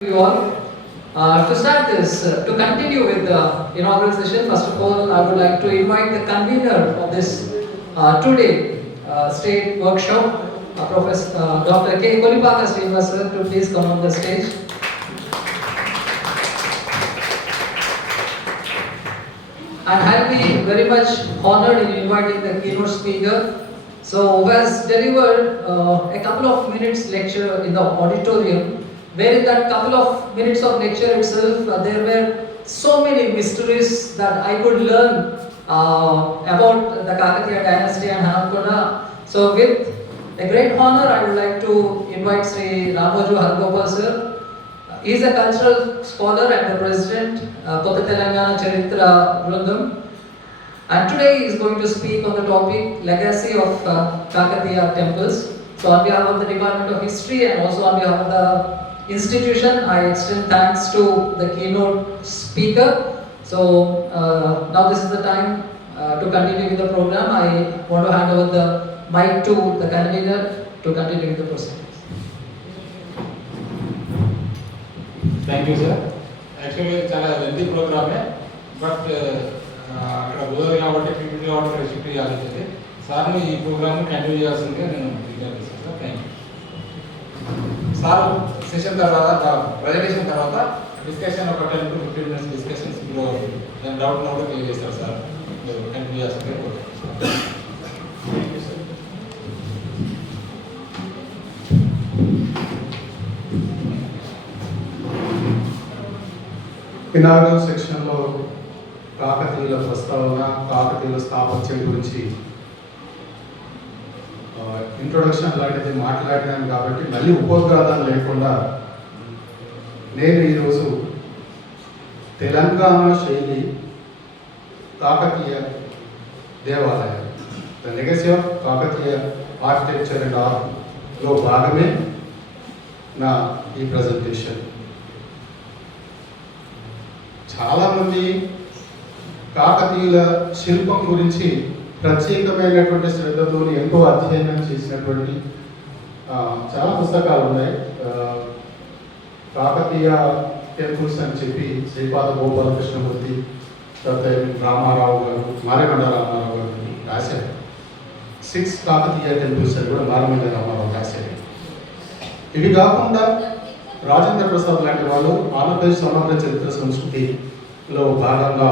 You all. To start this, to continue with the inaugural session, first of all, I would like to invite the convener of this two-day state workshop, Professor Dr. K. Kolipaka Srinivasa, to please come on the stage. And I'll be very much honored in inviting the keynote speaker, who has delivered a couple of minutes lecture in the auditorium, where in that couple of minutes of lecture itself, there were so many mysteries that I could learn about the Kakatiya dynasty and Hanamkonda. So with a great honor, I would like to invite Sri Ramoju Hargopal sir. He is a cultural scholar and the president, Kota Telangana Charitra Vrundam. And today he is going to speak on the topic Legacy of Kakatiya Temples. So on behalf of the Department of History and also on behalf of the institution, I extend thanks to the keynote speaker. So now this is the time to continue with the program. I want to hand over the mic to the convener to continue with the proceedings. Thank you, sir. Actually, చాలా lengthy program है, but అక్కడ కుదరదు కాబట్టి PPT కాబట్టి restrict చేయాల్సింది. సార్ని ఈ ప్రోగ్రామ్ని కంటిన్యూ చేయాల్సిందిగా నేను రిక్వెస్ట్ చేస్తాను sir. Thank you. Sir session తర్వాత ప్రజెంటేషన్ తర్వాత డిస్కషన్ ఒక 10 to 15 minutes డిస్కషన్స్ మీరు డౌట్ కూడా క్లియర్ చేస్తారు సార్. కంటిన్యూ చేస్తారు. ఇనాగరల్ సెక్షన్లో కాకతీయుల ప్రస్తావన, కాకతీయుల స్థాపత్యం గురించి ఇంట్రొడక్షన్ లాంటిది మాట్లాడినాను కాబట్టి మళ్ళీ ఉపోద్ఘాతం లేకుండా నేను ఈరోజు తెలంగాణ శైలి కాకతీయ దేవాలయం, the legacy of Kakatiya architecture and ఆర్ట్లో భాగమే నా ఈ ప్రజెంటేషన్. చాలామంది కాకతీయుల శిల్పం గురించి ప్రత్యేకమైనటువంటి శ్రద్ధతో ఎంతో అధ్యయనం చేసినటువంటి చాలా పుస్తకాలు ఉన్నాయి. కాకతీయ టెంపుల్స్ అని చెప్పి శ్రీపాద గోపాలకృష్ణమూర్తి, రామారావు గారు, మారేమండ రామారావు గారు రాశారు. 6 కాకతీయ టెంపుల్స్ అని కూడా మారేమండ రామారావు రాశారు. ఇవి కాకుండా రాజేంద్ర ప్రసాద్ లాంటి వాళ్ళు ఆంధ్రప్రదేశ్ సమగ్ర చరిత్ర సంస్కృతిలో భాగంగా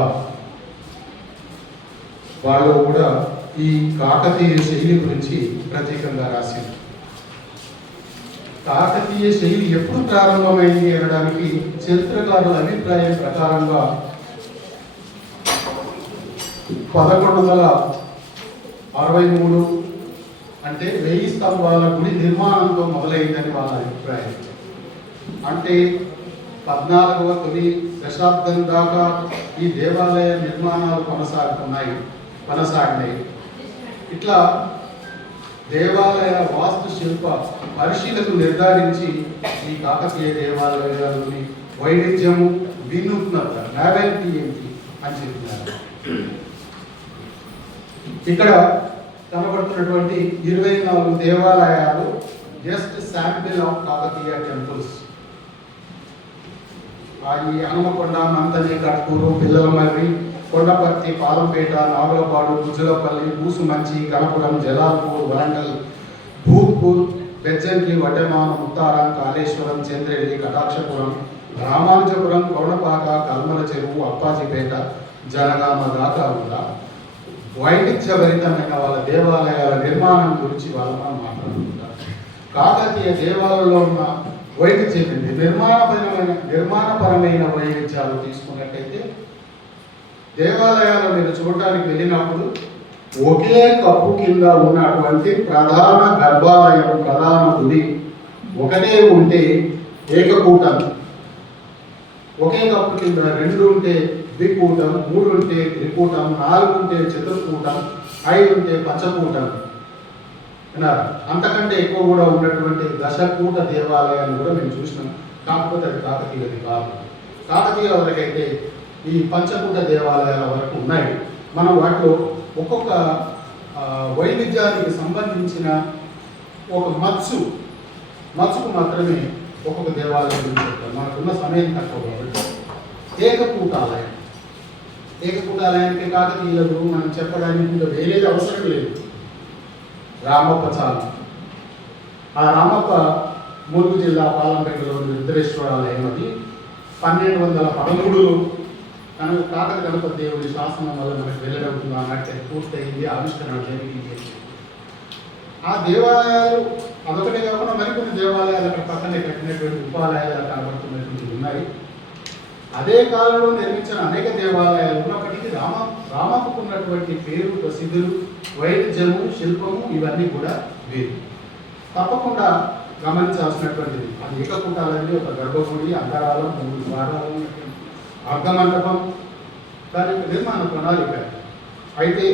వాళ్ళు కూడా ఈ కాకతీయ శైలి గురించి ప్రత్యేకంగా రాశారు. కాకతీయ శైలి ఎప్పుడు ప్రారంభమైంది అనడానికి చరిత్రకారుల అభిప్రాయం ప్రకారంగా 1163 అంటే 1000 స్తంభాల గుడి నిర్మాణంతో మొదలైందని వాళ్ళ అభిప్రాయం. అంటే 14వ తొలి దశాబ్దం దాకా ఈ దేవాలయ నిర్మాణాలు కొనసాగినాయి. ఇట్లా దేవాలయ వాస్తు శిల్ప పరిశీలనలు నిర్ధారించి ఈ కాకతీయ దేవాలయాలని వైవిధ్యము, వినూత్నత, నావెల్టీ ఏంటి అని చెప్తున్నారు. ఇక్కడ కనబడుతున్నటువంటి 24 దేవాలయాలు just sample of Kakatiya temples. ఈ హనుమకొండ, మంతని, కట్కూరు, పిల్లలమర్రి, కొండపర్తి, పాలంపేట, నాగులపాడు, గుజ్జులపల్లి, బూసుమంచి, గణపురం, జలాల్పూర్, వరంగల్, భూత్పూర్, బెజ్జంకి, వడ్డెమాన, ముత్తారం, కాళేశ్వరం, చంద్రెడ్డి, కటాక్షపురం, రామానుజపురం, కౌడపాక, కల్మల చెరువు, అప్పాజిపేట, జనగామ దాకా కూడా వైవిధ్యభరితమైన వాళ్ళ దేవాలయాల నిర్మాణం గురించి వాళ్ళు మనం మాట్లాడుకుంటారు. కాకతీయ దేవాలయంలో ఉన్న వైవిధ్యం ఏంటి? నిర్మాణపరమైన వైవిధ్యాలు తీసుకున్నట్టయితే దేవాలయాలు మీరు చూడటానికి వెళ్ళినప్పుడు ఒకే కప్పు కింద ఉన్నటువంటి ప్రధాన గర్భాలయం, ప్రధాన గుడి ఒకటే ఉంటే ఏకకూటం, ఒకే కప్పు కింద 2 ఉంటే ద్వికూటం, 3 ఉంటే త్రికూటం, 4 ఉంటే చతుర్కూటం, 5 ఉంటే పంచకూటం. అంతకంటే ఎక్కువ కూడా ఉన్నటువంటి దశకూట దేవాలయాన్ని కూడా మేము చూసినాం. కాకపోతే అది కాకతీయులది కాదు. కాకతీయుల వరకైతే ఈ పంచకూట దేవాలయాల వరకు ఉన్నాయి. మనం వాటిలో ఒక్కొక్క వైవిధ్యానికి సంబంధించిన ఒక మచ్చుకు మాత్రమే ఒక్కొక్క దేవాలయం గురించి చెప్తాను. మనకున్న సమయం తక్కువ కాబట్టి ఏకకూటాలయం. ఏకకూటాలయానికి కాకతీయులకు మనం చెప్పడానికి ఇంకా వేరేది అవసరం లేదు. రామప్ప చాలు. ఆ రామప్ప ములుగు జిల్లా పాలంపేటలోని రుద్రేశ్వరాలయం అది 1213లో కాకతి గణపతి దేవుడి శాసనం వల్ల మనకు వెల్లడవుతుంది. అన్నట్టు పూర్తయింది, ఆవిష్కరణ జరిగింది. ఆ దేవాలయాలు అదొకటే కాకుండా మరికొన్ని దేవాలయాలు అక్కడ పక్కనే కట్టినటువంటి ఉపాలయాలు కనబడుతున్నటువంటివి ఉన్నాయి. అదే కాలంలో నిర్మించిన అనేక దేవాలయాలు ఉన్నప్పటికీ రామప్పకు ఉన్నటువంటి పేరు, ప్రసిద్ధులు, వైవిధ్యము, శిల్పము ఇవన్నీ కూడా వేరు. తప్పకుండా గమనించాల్సినటువంటిది. అది ఏకకూటాలని ఒక గర్భగుడి, అంతరాలం, 3 ద్వారాలు, అర్ధమండపం, దాని యొక్క నిర్మాణ ప్రణాళిక. అయితే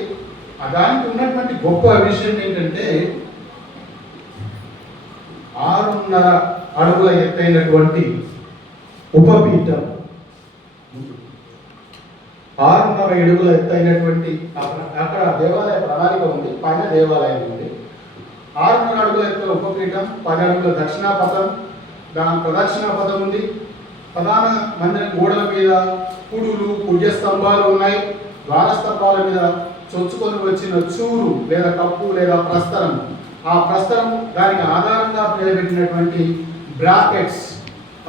దానికి ఉన్నటువంటి గొప్ప విషయం ఏంటంటే 6.5 అడుగుల ఎత్తైనటువంటి ఉపపీఠం, 6.5 అడుగుల ఎత్తైనటువంటి అక్కడ దేవాలయ ప్రణాళిక ఉంది. పైన దేవాలయం ఉంది. 6.5 అడుగుల ఎత్తుల ఉపపీఠం, 10 అడుగుల దక్షిణాపథం, దాని ప్రదక్షిణాపథం ఉంది. ప్రధాన మందిర గోడల మీద పుడులు, పుణ్యస్తంభాలు ఉన్నాయి. ద్వారస్తంభాల మీద చొచ్చుకొని వచ్చిన చూరు లేదా కప్పు లేదా ప్రస్తరం, ఆ ప్రస్తరం దానికి ఆధారంగా నిలబెట్టినటువంటి బ్రాకెట్స్,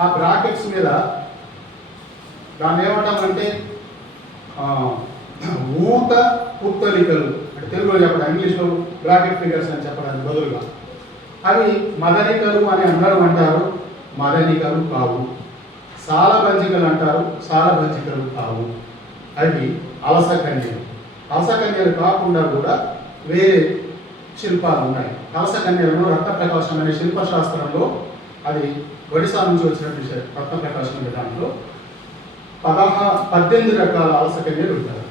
ఆ బ్రాకెట్స్ మీద దాన్ని ఏమంటామంటే ఊత పుత్తలికలు, అంటే తెలుగులో చెప్పడం, ఇంగ్లీష్లో బ్రాకెట్ ఫిగర్స్ అని చెప్పడానికి బదులుగా అవి మదనికలు అని అందరూ అంటారు. మదనికలు కావు. సాలబంజికలు అంటారు. సాలబంజికలు కావు. అవి అలసకన్యలు. అలసకన్యలు కాకుండా కూడా వేరే శిల్పాలు ఉన్నాయి. అలసకన్యలను రత్నప్రకాశం అనే శిల్పశాస్త్రంలో, అది ఒడిశా నుంచి వచ్చినటువంటి రత్నప్రకాశం విధానంలో 18 రకాల అలసకన్యలు ఉంటారు.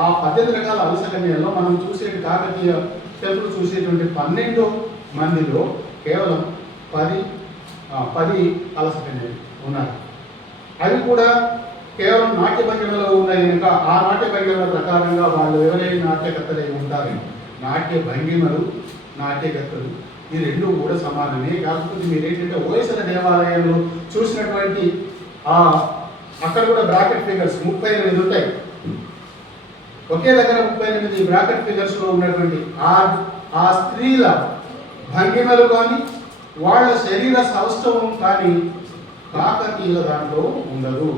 ఆ 18 రకాల అలసకన్యల్లో మనం చూసే కాకతీయ టెంపుల్ చూసేటువంటి 12 మందిలో కేవలం 10 అలసకన్యలు ఉన్నాయి. అవి కూడా కేవలం నాట్య భంగిమలో ఉన్నాయి కనుక ఆ నాట్య భంగిమల ప్రకారంగా వాళ్ళు ఎవరైనా నాట్యకర్తలై ఉంటారు. నాట్య భంగిమలు, నాట్యకర్తలు ఈ రెండు కూడా సమానమే. కాకపోతే మీరు ఏంటంటే ఓయసల దేవాలయంలో చూసినటువంటి అక్కడ కూడా బ్రాకెట్ ఫిగర్స్ 38 ఉంటాయి. ఒకే దగ్గర 38 బ్రాకెట్ ఫిగర్స్లో ఉన్నటువంటి ఆ స్త్రీల భంగిమలు కానీ వాళ్ళ శరీర సౌష్ఠవం కానీ కాకతీయుల దాంట్లో ఉండదు.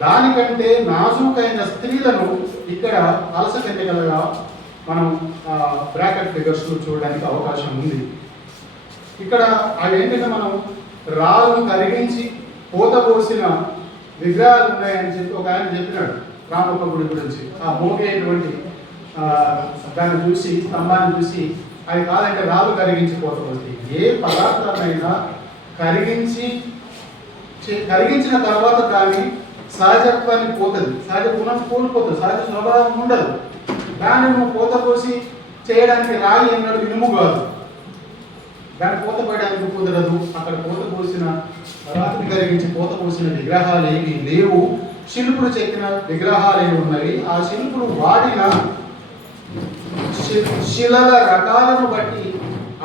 దానికంటే నాజూకైన స్త్రీలను ఇక్కడ అలసకన్యకలుగా మనం బ్రాకెట్ ఫిగర్స్ చూడడానికి అవకాశం ఉంది. ఇక్కడ అవి ఏంటంటే మనం రాళ్ళను కరిగించి పూత పోసిన విగ్రహాలు ఉన్నాయని చెప్పి ఒక ఆయన చెప్పినాడు రామప్ప గుడి గురించి. ఆ మోగేటువంటి దాన్ని చూసి, స్తంభాన్ని చూసి, అది కాదంటే రాళ్ళు కరిగించి పూత పోసి, ఏ పదార్థాన్నైనా కరిగించిన తర్వాత దాని సహజత్వాన్ని పోతుంది, సహజ గుణం కోల్పోతుంది, సహజ స్వభావం ఉండదు. దాన్ని నువ్వు పూత పోసి చేయడానికి రాయి అన్నాడు, ఇనుము కాదు. దాన్ని పూత పోయడానికి కుదరదు. అక్కడ పూత పోసిన రాత్రి కరిగించి పూత పోసిన విగ్రహాలు ఏవి లేవు. శిల్పులు చెక్కిన విగ్రహాలు ఏమి ఉన్నవి. ఆ శిల్పులు వాడిన శిలల రకాలను బట్టి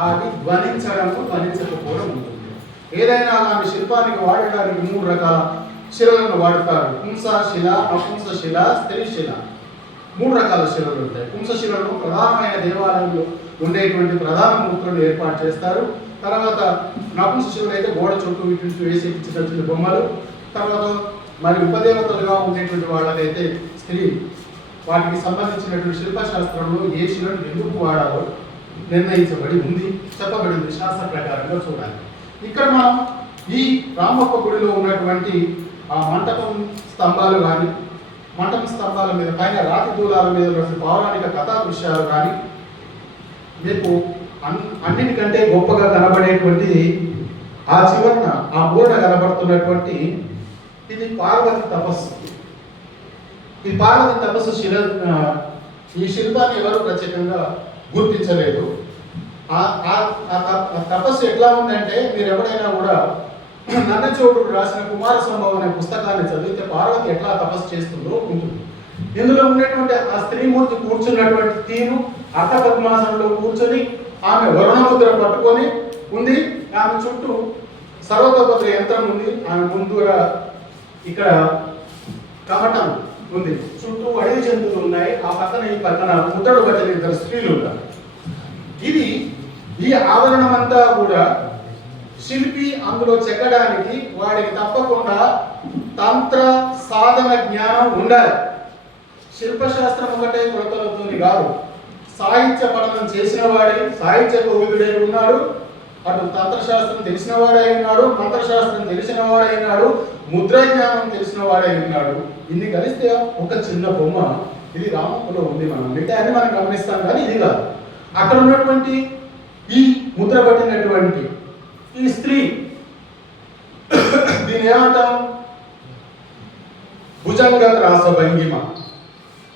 అవి ధ్వనించకపోవడం ఉంటుంది. ఏదైనా అలాంటి శిల్పానికి వాడడానికి 3 రకాల శిలలను వాడతారు. పుంసశిల, నపుంసశిల, స్త్రీశిల, 3 రకాల శిలలు ఉంటాయి. పుంసశిలను ప్రధానమైన దేవాలయంలో ఉండేటువంటి ప్రధాన మూర్తులను ఏర్పాటు చేస్తారు. తర్వాత నపుంసశిలలు అయితే గోడ చుట్టూ వీటి వేసి చిన్న చిన్న బొమ్మలు. తర్వాత మరి ఉపదేవతలుగా ఉండేటువంటి వాళ్ళకైతే స్త్రీ, వాటికి సంబంధించినటువంటి శిల్పశాస్త్రంలో ఏ శిలను ఎందుకు వాడాలో నిర్ణయించబడి ఉంది, చెప్పబడింది శాస్త్ర ప్రకారంగా చూడాలి. ఇక్కడ మనం ఈ రామప్ప గుడిలో ఉన్నటువంటి ఆ మంటపం స్తంభాలు కానీ, మంటపం స్తంభాల మీద పైన రాతి దూలాల మీద పౌరాణిక కథా దృశ్యాలు కానీ మీకు అన్నిటికంటే గొప్పగా కనబడేటువంటిది ఆ చివరన ఆ మూలన కనబడుతున్నటువంటి ఇది పార్వతి తపస్సు. ఈ పార్వతి తపస్సు ఈ శిల్పాన్ని ఎవరు ప్రత్యేకంగా గుర్తించలేదు. తపస్సు ఎట్లా ఉందంటే, మీరు ఎవరైనా కూడా నన్నచోడుడు రాసిన కుమార సంభవం అనే పుస్తకాన్ని చదివితే పార్వతి ఎట్లా తపస్సు చేస్తుందో ఉంటుంది. ఇందులో ఉండేటువంటి ఆ స్త్రీమూర్తి కూర్చున్నటువంటి తీరు, అర్థ పద్మాసనంలో కూర్చొని ఆమె వరుణముద్ర పట్టుకొని ఉంది. ఆమె చుట్టూ సర్వతోపత్ర యంత్రం ఉంది. ఆమె ముందుగా ఇక్కడ కమటం ఉంది, చుట్టూ అడవి జంతువులు ఉన్నాయి. ఆ పక్కన ఈ పక్కన ముద్దడు పట్టిన ఇద్దరు స్త్రీలు ఉన్నారు. ఇది ఈ ఆవరణం అంతా కూడా శిల్పి అందులో చెక్కడానికి వాడికి తప్పకుండా తంత్ర సాధన జ్ఞానం ఉండాలి. శిల్పశాస్త్రం ఒకటే కొలతలతోని కాదు, సాహిత్య పఠనం చేసిన వాడే సాహిత్య కోవిదుడై ఉన్నాడు, అటు తంత్రశాస్త్రం తెలిసిన వాడై ఉన్నాడు, మంత్రశాస్త్రం తెలిసిన వాడై ఉన్నాడు, ముద్ర జ్ఞానం తెలిసిన వాడై ఉన్నాడు. ఇన్ని కలిస్తే ఒక చిన్న బొమ్మ ఇది రామప్పలో ఉంది. మనం మిగతా అన్ని మనం గమనిస్తాం కానీ ఇది కాదు. అక్కడ ఉన్నటువంటి ఈ ముద్ర పట్టినటువంటి ఈ స్త్రీ, దీని ఏమంటాం, భుజంగత్రాస భంగిమ.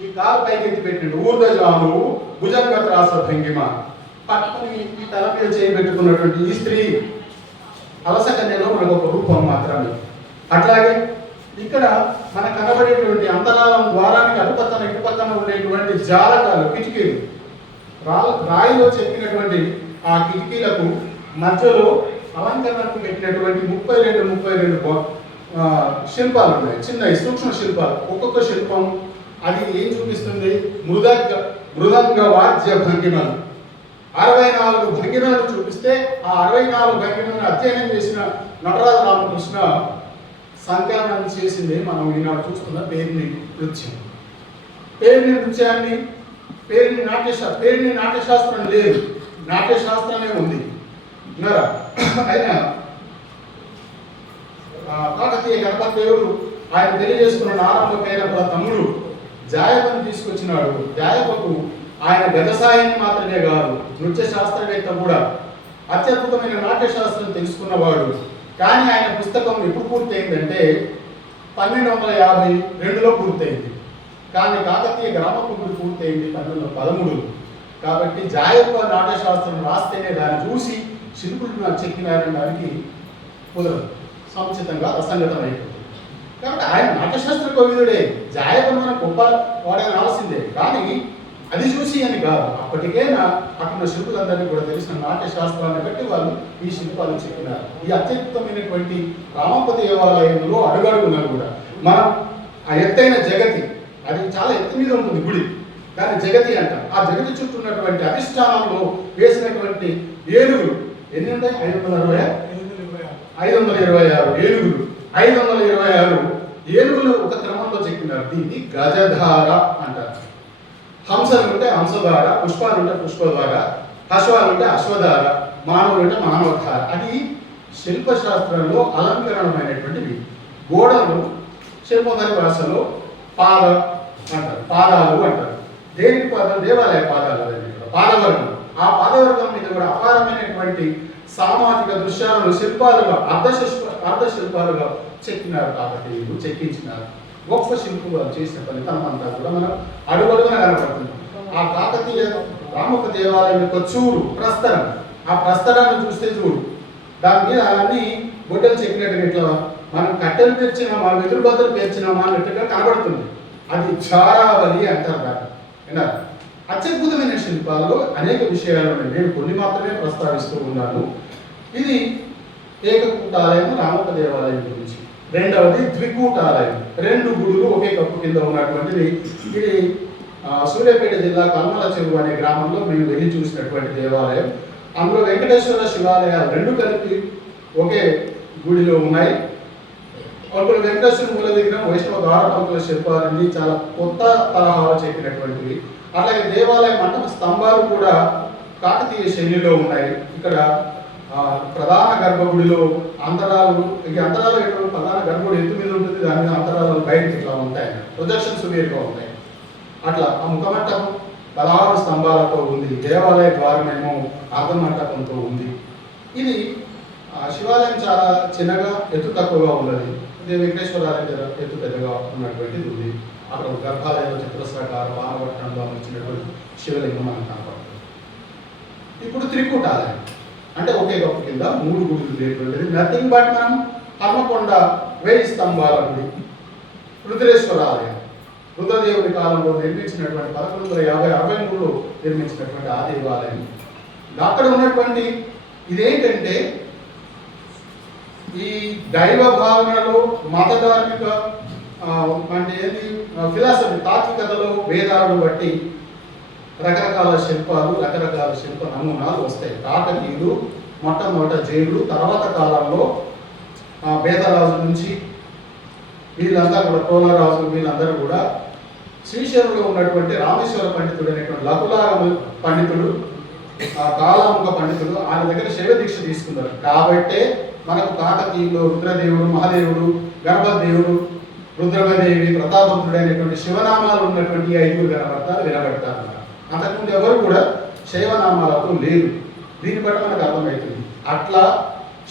ఈ కాలు పైకి ఎత్తి పెట్టిండు ఊర్ధజాను భుజంగత్రాస భంగిమ. పట్టుకుని ఈ తల మీద చేయబెట్టుకున్నటువంటి ఈ స్త్రీ అలసకన్యలో మనకు ఒక రూపం మాత్రమే. అట్లాగే ఇక్కడ మన కనబడేటువంటి అంతరాలం ద్వారానికి అటుపక్కన ఇటుపక్కన ఉండేటువంటి జాలకాలు, కిటికీలు, రాయిలో చెక్కినటువంటి ఆ కిటికీలకు మధ్యలో అలంకరణకు పెట్టినటువంటి 32 శిల్పాలు ఉన్నాయి. చిన్న సూక్ష్మ శిల్పాలు. ఒక్కొక్క శిల్పం అది ఏం చూపిస్తుంది, మృదంగ వాద్య భంగిమలు. 64 భంగిమలను చూపిస్తే ఆ 64 భంగిమలను అధ్యయనం చేసిన నటరాజ రామకృష్ణ సంకలనం చేసింది మనం ఈనాడు చూస్తున్న పేరిణి నృత్యం. పేరిణి నృత్యాన్ని పేరిణి నాట్యశాస్త్రం లేదు, నాట్యశాస్త్రమే ఉంది. అయినా కాకతీయ గణపతి దేవుడు ఆయన తెలియజేసుకున్న నారాయణ పేర తమ్ముడు జాయపని తీసుకొచ్చినాడు. జాయపకు ఆయన గజసాయిని మాత్రమే కాదు, నృత్య శాస్త్రవేత్త కూడా, అత్యద్భుతమైన నాట్యశాస్త్రం తెలుసుకున్నవాడు. కానీ ఆయన పుస్తకం ఎప్పుడు పూర్తయిందంటే 1252లో పూర్తయింది. కానీ కాకతీయ గ్రామకుడు పూర్తయింది 1213. కాబట్టి జాయప్ప నాట్యశాస్త్రం రాస్తేనే దాన్ని చూసి శిల్పులు చెక్కినారని దానికి కుదరదు, సముచితంగా అసంగతం అయిపోతుంది. కాబట్టి ఆయన నాట్యశాస్త్ర కవిదుడే, జాయప్ప మన గొప్ప వాడని రావాల్సిందే. కానీ అది చూసి అని కాదు, అప్పటికే అక్కడ శిల్పులందరినీ కూడా తెలిసిన నాట్యశాస్త్రాన్ని బట్టి వాళ్ళు ఈ శిల్పాలు చెక్కినారు. ఈ అత్యద్భుతమైనటువంటి రామప్ప దేవాలయంలో అడుగడుగున్నారు కూడా మనం ఆ ఎత్తైన జగతి, అది చాలా ఎత్తు మీద ఉంటుంది గుడి, దాన్ని జగతి అంటాం. ఆ జగతి చుట్టూ ఉన్నటువంటి అధిష్టానంలో వేసినటువంటి ఏనుగులు ఎన్ని ఉంటాయి, 526 ఏనుగులు. 526 ఏనుగులు ఒక క్రమంలో చెక్కినారు. దీన్ని గజధార అంటారు. హంసలు ఉంటే హంసధార, పుష్పాలు ఉంటే పుష్పధార, అశ్వాలు ఉంటే అశ్వధార, మానవులు అంటే మానవధార. అది శిల్పశాస్త్రంలో అలంకరణమైనటువంటివి. గోడలు శిల్పధారి భాషలో పాద అంటారు, పాదాలు అంటారు. దేనికి పాదం, దేవాలయ పాదాలు. పాదవర్గం, ఆ పాదవర్గం మీద కూడా అపారమైనటువంటి సామాజిక దృశ్యాలను శిల్పాలుగా అర్ధశిల్పాలుగా చెక్కినారు. కాబట్టి వీళ్ళు చెక్కించినారు. గొప్ప శిల్పులు చేసిన ఫలితం అంతా కూడా మనం అడుగడుగున కనపడుతుంది. ఆ కాకతీయ రామప్ప దేవాలయం యొక్క చూడు ప్రస్తరం, ఆ ప్రస్తరాన్ని చూస్తే చూడు, దాని మీద అన్ని గొడ్డలు చెక్కినట్టుగా ఇట్లా మనం కట్టెలు పేర్చినామా, వెదురు బద్దలు పేర్చినామా అన్నట్టుగా కనబడుతుంది. అది చారావళి అంటారు దాన్ని. విన్నారు? అత్యద్భుతమైన శిల్పాలలో అనేక విషయాలు ఉన్నాయి. నేను కొన్ని మాత్రమే ప్రస్తావిస్తూ ఉన్నాను. ఇది ఏకకూటాలయం రామప్ప దేవాలయం గురించి. రెండవది ద్వికూటాలయం, 2 గుడులు ఒకే కప్పు కింద ఉన్నటువంటిది. ఇది సూర్యాపేట జిల్లా కల్మల చెరువు అనే గ్రామంలో మేము వెళ్ళి చూసినటువంటి దేవాలయం. అందులో వెంకటేశ్వర శివాలయాలు 2 కలిపి ఒకే గుడిలో ఉన్నాయి. ఒకరు వెంకటేశ్వర మూల విగ్రహం వైష్ణవ ద్వారపాలకుల శిల్పాలన్నీ చాలా కొత్త తరహాలో చెక్కినటువంటివి. అలాగే దేవాలయ మండప స్తంభాలు కూడా కాకతీయ శైలిలో ఉన్నాయి. ఇక్కడ ప్రధాన గర్భగుడిలో అంతరాలు, ఈ అంతరాలు ఎటువంటి ప్రధాన గర్భగుడి ఎత్తు మీద ఉంటుంది, దాని మీద అంతరాలు బయటకి ఇట్లా ఉంటాయి, ప్రొజెక్షన్స్ వేరుగా ఉంటాయి. అట్లా ఆ ముఖమంటపం 16 స్తంభాలతో ఉంది. దేవాలయ ద్వారమేమో అర్ధమంటపంతో ఉంది. ఇది శివాలయం చాలా చిన్నగా ఎత్తు తక్కువగా ఉన్నది. ఇది వెంకటేశ్వరాలయం ఎత్తు పెద్దగా ఉన్నటువంటిది ఉంది. అక్కడ గర్భాలయంలో చతురస్రాకార బాణవట్టంలో వచ్చినటువంటి శివలింగం మనకు కనపడుతుంది. ఇప్పుడు త్రికూటాలయం అంటే ఒకే గొప్ప కింద 3 గుడులు ఉండేటువంటిది. నథింగ్ బట్ మనం హన్మకొండ 1000 స్తంభాల గుడి, రుద్రేశ్వర ఆలయం, రుద్రదేవుని కాలంలో నిర్మించినటువంటి 1150-63లో నిర్మించినటువంటి ఆ దేవాలయం. అక్కడ ఉన్నటువంటి ఇదేంటంటే ఈ దైవ భావనలో మత ధార్మిక అంటే ఏంటి ఫిలాసఫీ తాత్వికతలో భేదాలను బట్టి రకరకాల శిల్పాలు రకరకాల శిల్ప నమూనాలు వస్తాయి. కాకతీయులు మొట్టమొదట జైలు, తర్వాత కాలంలో బేదరాజు నుంచి వీళ్ళంతా కూడా కోలరాజు వీళ్ళందరూ కూడా శ్రీశైలంలో ఉన్నటువంటి రామేశ్వర పండితుడు అనేటువంటి లకులాగ పండితుడు కాలాముఖ పండితుడు ఆయన దగ్గర శైవ దీక్ష తీసుకున్నారు. కాబట్టే మనకు కాకతీయులు రుద్రదేవుడు, మహాదేవుడు, గణపతిదేవుడు, రుద్రమదేవి, ప్రతాపరుద్రుడు అనేటువంటి శివనామాలు ఉన్నటువంటి 5 కనబడతారు వినబడతారు. అంతకుముందు ఎవరు కూడా శైవనామాలతో లేరు. దీన్ని బట్టి మనకు అర్థమవుతుంది. అట్లా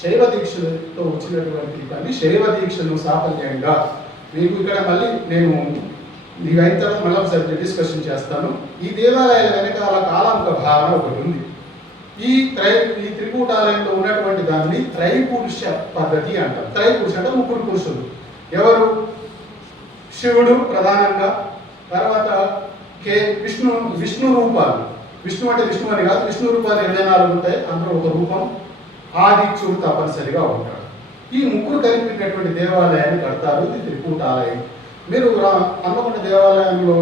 శైవ దీక్షతో వచ్చినటువంటి పని శైవ దీక్షను సాఫల్యంగా మీకు ఇక్కడ మళ్ళీ నేను ఈ అయిన తర్వాత మళ్ళీ ఒకసారి డిస్కషన్ చేస్తాను. ఈ దేవాలయాల వెనకాల కాలాముఖ భావన ఒకటి ఉంది. ఈ త్రికూటాలయంలో ఉన్నటువంటి దాన్ని త్రైపురుష పద్ధతి అంటారు. త్రైపురుష అంటే 3 పురుషులు. ఎవరు? శివుడు ప్రధానంగా, తర్వాత విష్ణు రూపాలు. విష్ణు అంటే విష్ణు అని కాదు, విష్ణు రూపాలు 24 ఉంటాయి. అందులో ఒక రూపం ఆదిత్యుడు తప్పనిసరిగా ఉంటాడు. ఈ 3 కలిపినటువంటి దేవాలయాన్ని కడతారు. ఇది త్రికూటాలయం. మీరు హన్మకొండ దేవాలయంలో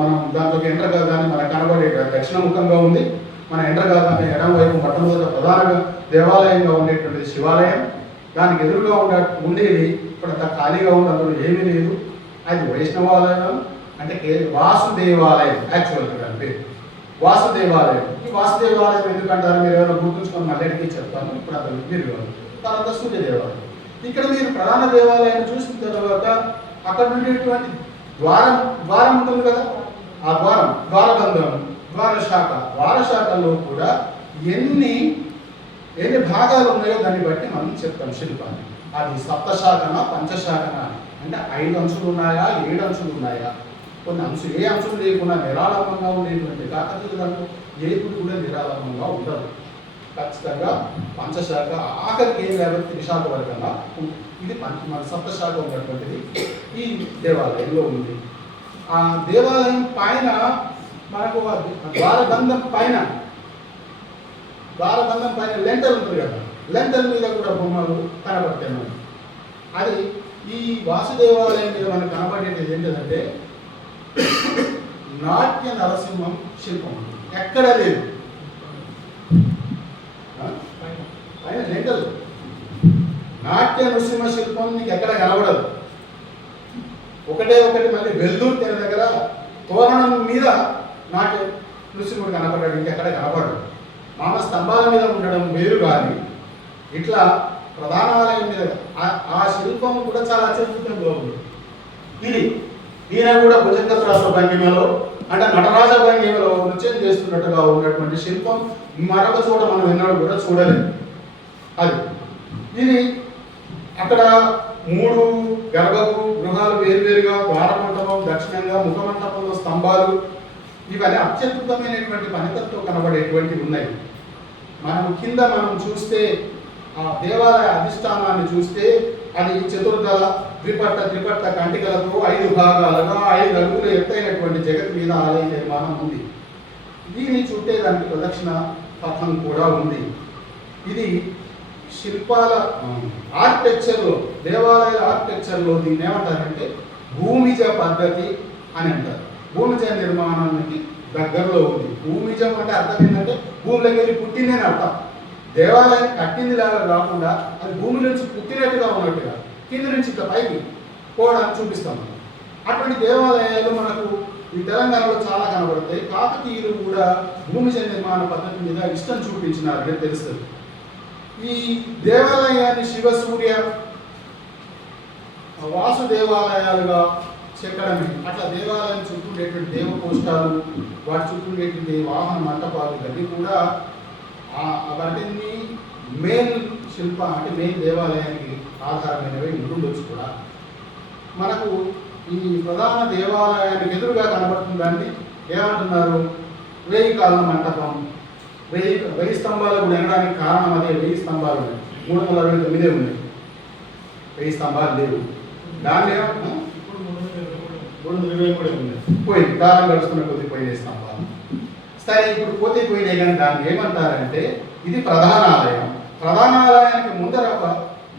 మనం దాంట్లోకి ఎంటర్ కాగానే మనకు కనబడే దక్షిణముఖంగా ఉంది. మన ఎంటర్ కాగానే ఎడమ వైపు మొట్టమొదటి ప్రధాన దేవాలయంగా ఉండేటువంటి శివాలయం. దానికి ఎదురుగా ఉండేది ఇప్పుడంతా ఖాళీగా ఉంది, అందులో ఏమీ లేదు. అది వైష్ణవాలయం అంటే వాసుదేవాలయం. యాక్చువల్గా దాని పేరు వాసుదేవాలయం. ఈ వాసుదేవాలయం ఎందుకంటారు మీరు ఏమైనా గుర్తుంచుకొని మళ్ళీ చెప్తాను. ఇప్పుడు అతను మీరు తర్వాత సూర్య దేవాలయం. ఇక్కడ మీరు ప్రధాన దేవాలయాన్ని చూసిన తర్వాత అక్కడ ఉండేటువంటి ద్వారం ఉంటుంది కదా, ఆ ద్వారబంధం, ద్వారశాఖలో కూడా ఎన్ని భాగాలు ఉన్నాయో దాన్ని బట్టి మనం చెప్తాం శిల్పాన్ని. అది సప్తశాఖన పంచశాఖన అంటే 5 అంచులు ఉన్నాయా 7 అంచులు ఉన్నాయా, కొన్ని అంచులు ఏ అంచులు లేకుండా నిరాళంబంగా ఉండేటువంటి కాకతీయులకు ఏపుడు కూడా నిరాళంబంగా ఉండదు. ఖచ్చితంగా పంచశాఖ ఆఖరికి ఏం కాబట్టి త్రిశాఖ వర్గంగా ఇది మన సప్తశాఖ ఉన్నటువంటిది ఈ దేవాలయంలో ఉంది. ఆ దేవాలయం పైన మనకు ద్వారబంధం పైన లెంటర్ ఉంటుంది కదా, లెంటర్ మీద కూడా బొమ్మలు కనబడతాయి మనకి. అది ఈ వాసుదేవాలయం మీద మనకు కనబడేది ఏంటంటే నాట్య నరసింహం శిల్పం ఎక్కడ లేదు. పైన లెంటర్ నాట్య నరసింహ శిల్పం నీకు ఎక్కడ కనబడదు. ఒకటి మళ్ళీ వెల్దూరు తెర దగ్గర తోరణం మీద నాట్య నృసింహుడు కనపడ్డాడు, ఇంకెక్కడ కనపడ్డాడు. మామ స్తంభాల మీద ఉండడం వేరు కానీ ఇట్లా ప్రధాన ఆలయం మీద ఆ శిల్పం కూడా చాలా అత్యద్భుతంగా ఉంది. ఈయన కూడా భుజంగత్రాస భంగిమలో అంటే నటరాజ భంగిమలో నృత్యం చేస్తున్నట్టుగా ఉన్నటువంటి శిల్పం మరొక చోట మనం ఎన్నడూ కూడా చూడలేదు. అది ఇది అక్కడ 3 గృహాలు వేరువేరుగా, ద్వారమంటపం దక్షిణంగా, ముఖమంటపంలో స్తంభాలు, ఇవన్నీ అత్యద్భుతమైనటువంటి పనితతో కనబడేటువంటివి ఉన్నాయి. కింద మనం చూస్తే ఆ దేవాలయ అధిష్టానాన్ని చూస్తే అది చతుర్దళ త్రిపట్ట కంటికలతో 5 భాగాలుగా 5 అడుగులు ఎత్తైనటువంటి జగత్ మీద ఆలయ నిర్మాణం ఉంది. దీన్ని చుట్టే దానికి ప్రదక్షిణ పథం కూడా ఉంది. ఇది శిల్పాల ఆర్కిటెక్చర్లో దేవాలయాల ఆర్కిటెక్చర్లో దీన్ని ఏమంటారంటే భూమిజ పద్ధతి అని అంటారు. భూమిజ నిర్మాణానికి దగ్గరలో ఉంది. భూమిజం అంటే అర్థం ఏంటంటే భూమిలోకి వెళ్ళి పుట్టిందని అర్థం. దేవాలయాన్ని కట్టింది లాగా కాకుండా అది భూమి నుంచి పుట్టినట్టుగా ఉన్నట్టుగా కింద నుంచి ఇట్లా పైకి పోవడానికి చూపిస్తాం. అటువంటి దేవాలయాలు మనకు ఈ తెలంగాణలో చాలా కనబడతాయి. కాకతీయులు కూడా భూమిజ నిర్మాణ పద్ధతి మీద ఇష్టం చూపించినారని తెలుస్తుంది. ఈ దేవాలయాన్ని శివ సూర్య వాసు దేవాలయాలుగా చెక్కడమే. అట్లా దేవాలయం చుట్టూ ఉండేటువంటి దేవకోష్టాలు, వాటి చుట్టూ ఉండేటువంటి వాహన మంటపాలు ఇవన్నీ కూడా వాటిని మెయిన్ శిల్ప అంటే మెయిన్ దేవాలయానికి ఆధారమైనవి ఉండుండొచ్చు కూడా. మనకు ఈ ప్రధాన దేవాలయానికి ఎదురుగా కనబడుతుంది దాన్ని ఏమంటున్నారు 1000 కాళ్ళ మంటపం. 1000 స్తంభాలు కూడా ఎనడానికి కారణం అదే. 1000 స్తంభాలు ఉన్నాయి, 369 ఉన్నాయి, 1000 స్తంభాలు లేవు. దాన్ని 323 ఉన్నాయి. పోయింది, కాలం గడుస్తున్న కొద్ది పోయినాయి స్తంభాలు. సరే, ఇప్పుడు పోయినాయి కానీ దాన్ని ఏమంటారంటే ఇది ప్రధాన ఆలయం. ప్రధాన ఆలయానికి ముందర ఒక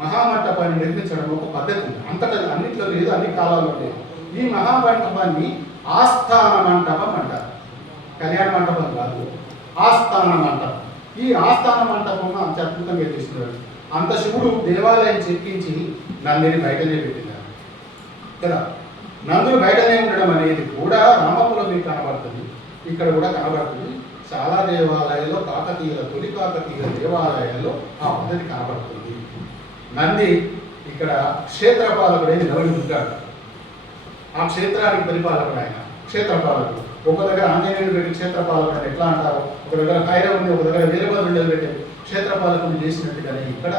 మహామంటపాన్ని నిర్మించడం ఒక పద్ధతి ఉంది. అంతటా అన్నిట్లో లేదు, అన్ని కాలాల్లో లేదు. ఈ మహామంటపాన్ని ఆస్థాన మంటపం అంటారు. కళ్యాణ మంటపం కాదు, ఆస్థాన మంటపం. ఈ ఆస్థాన మంటపం అంత అద్భుతంగా చేస్తున్నారు. అంత శివుడు దేవాలయం చెక్కించి నందిని బయటనే పెట్టినారు కదా. నందులు బయటనే ఉండడం అనేది కూడా రామపురం మీకు కనబడుతుంది, ఇక్కడ కూడా కనబడుతుంది. చాలా దేవాలయాల్లో తొలి కాకతీయ దేవాలయాల్లో ఆ పద్ధతి కనబడుతుంది. నంది ఇక్కడ క్షేత్రపాలకుడై నిలబడి ఉంటాడు. ఆ క్షేత్రానికి పరిపాలకుడు ఆయన, క్షేత్రపాలకుడు. ఒక దగ్గర ఆంజనేయుడు పెట్టి క్షేత్రపాలకుడు అని ఎట్లా అంటారు, ఒక దగ్గర భైరవుని, ఒక దగ్గర వీరభద్రుడు పెట్టి క్షేత్రపాలకుడు చేసినట్టుగానే ఇక్కడ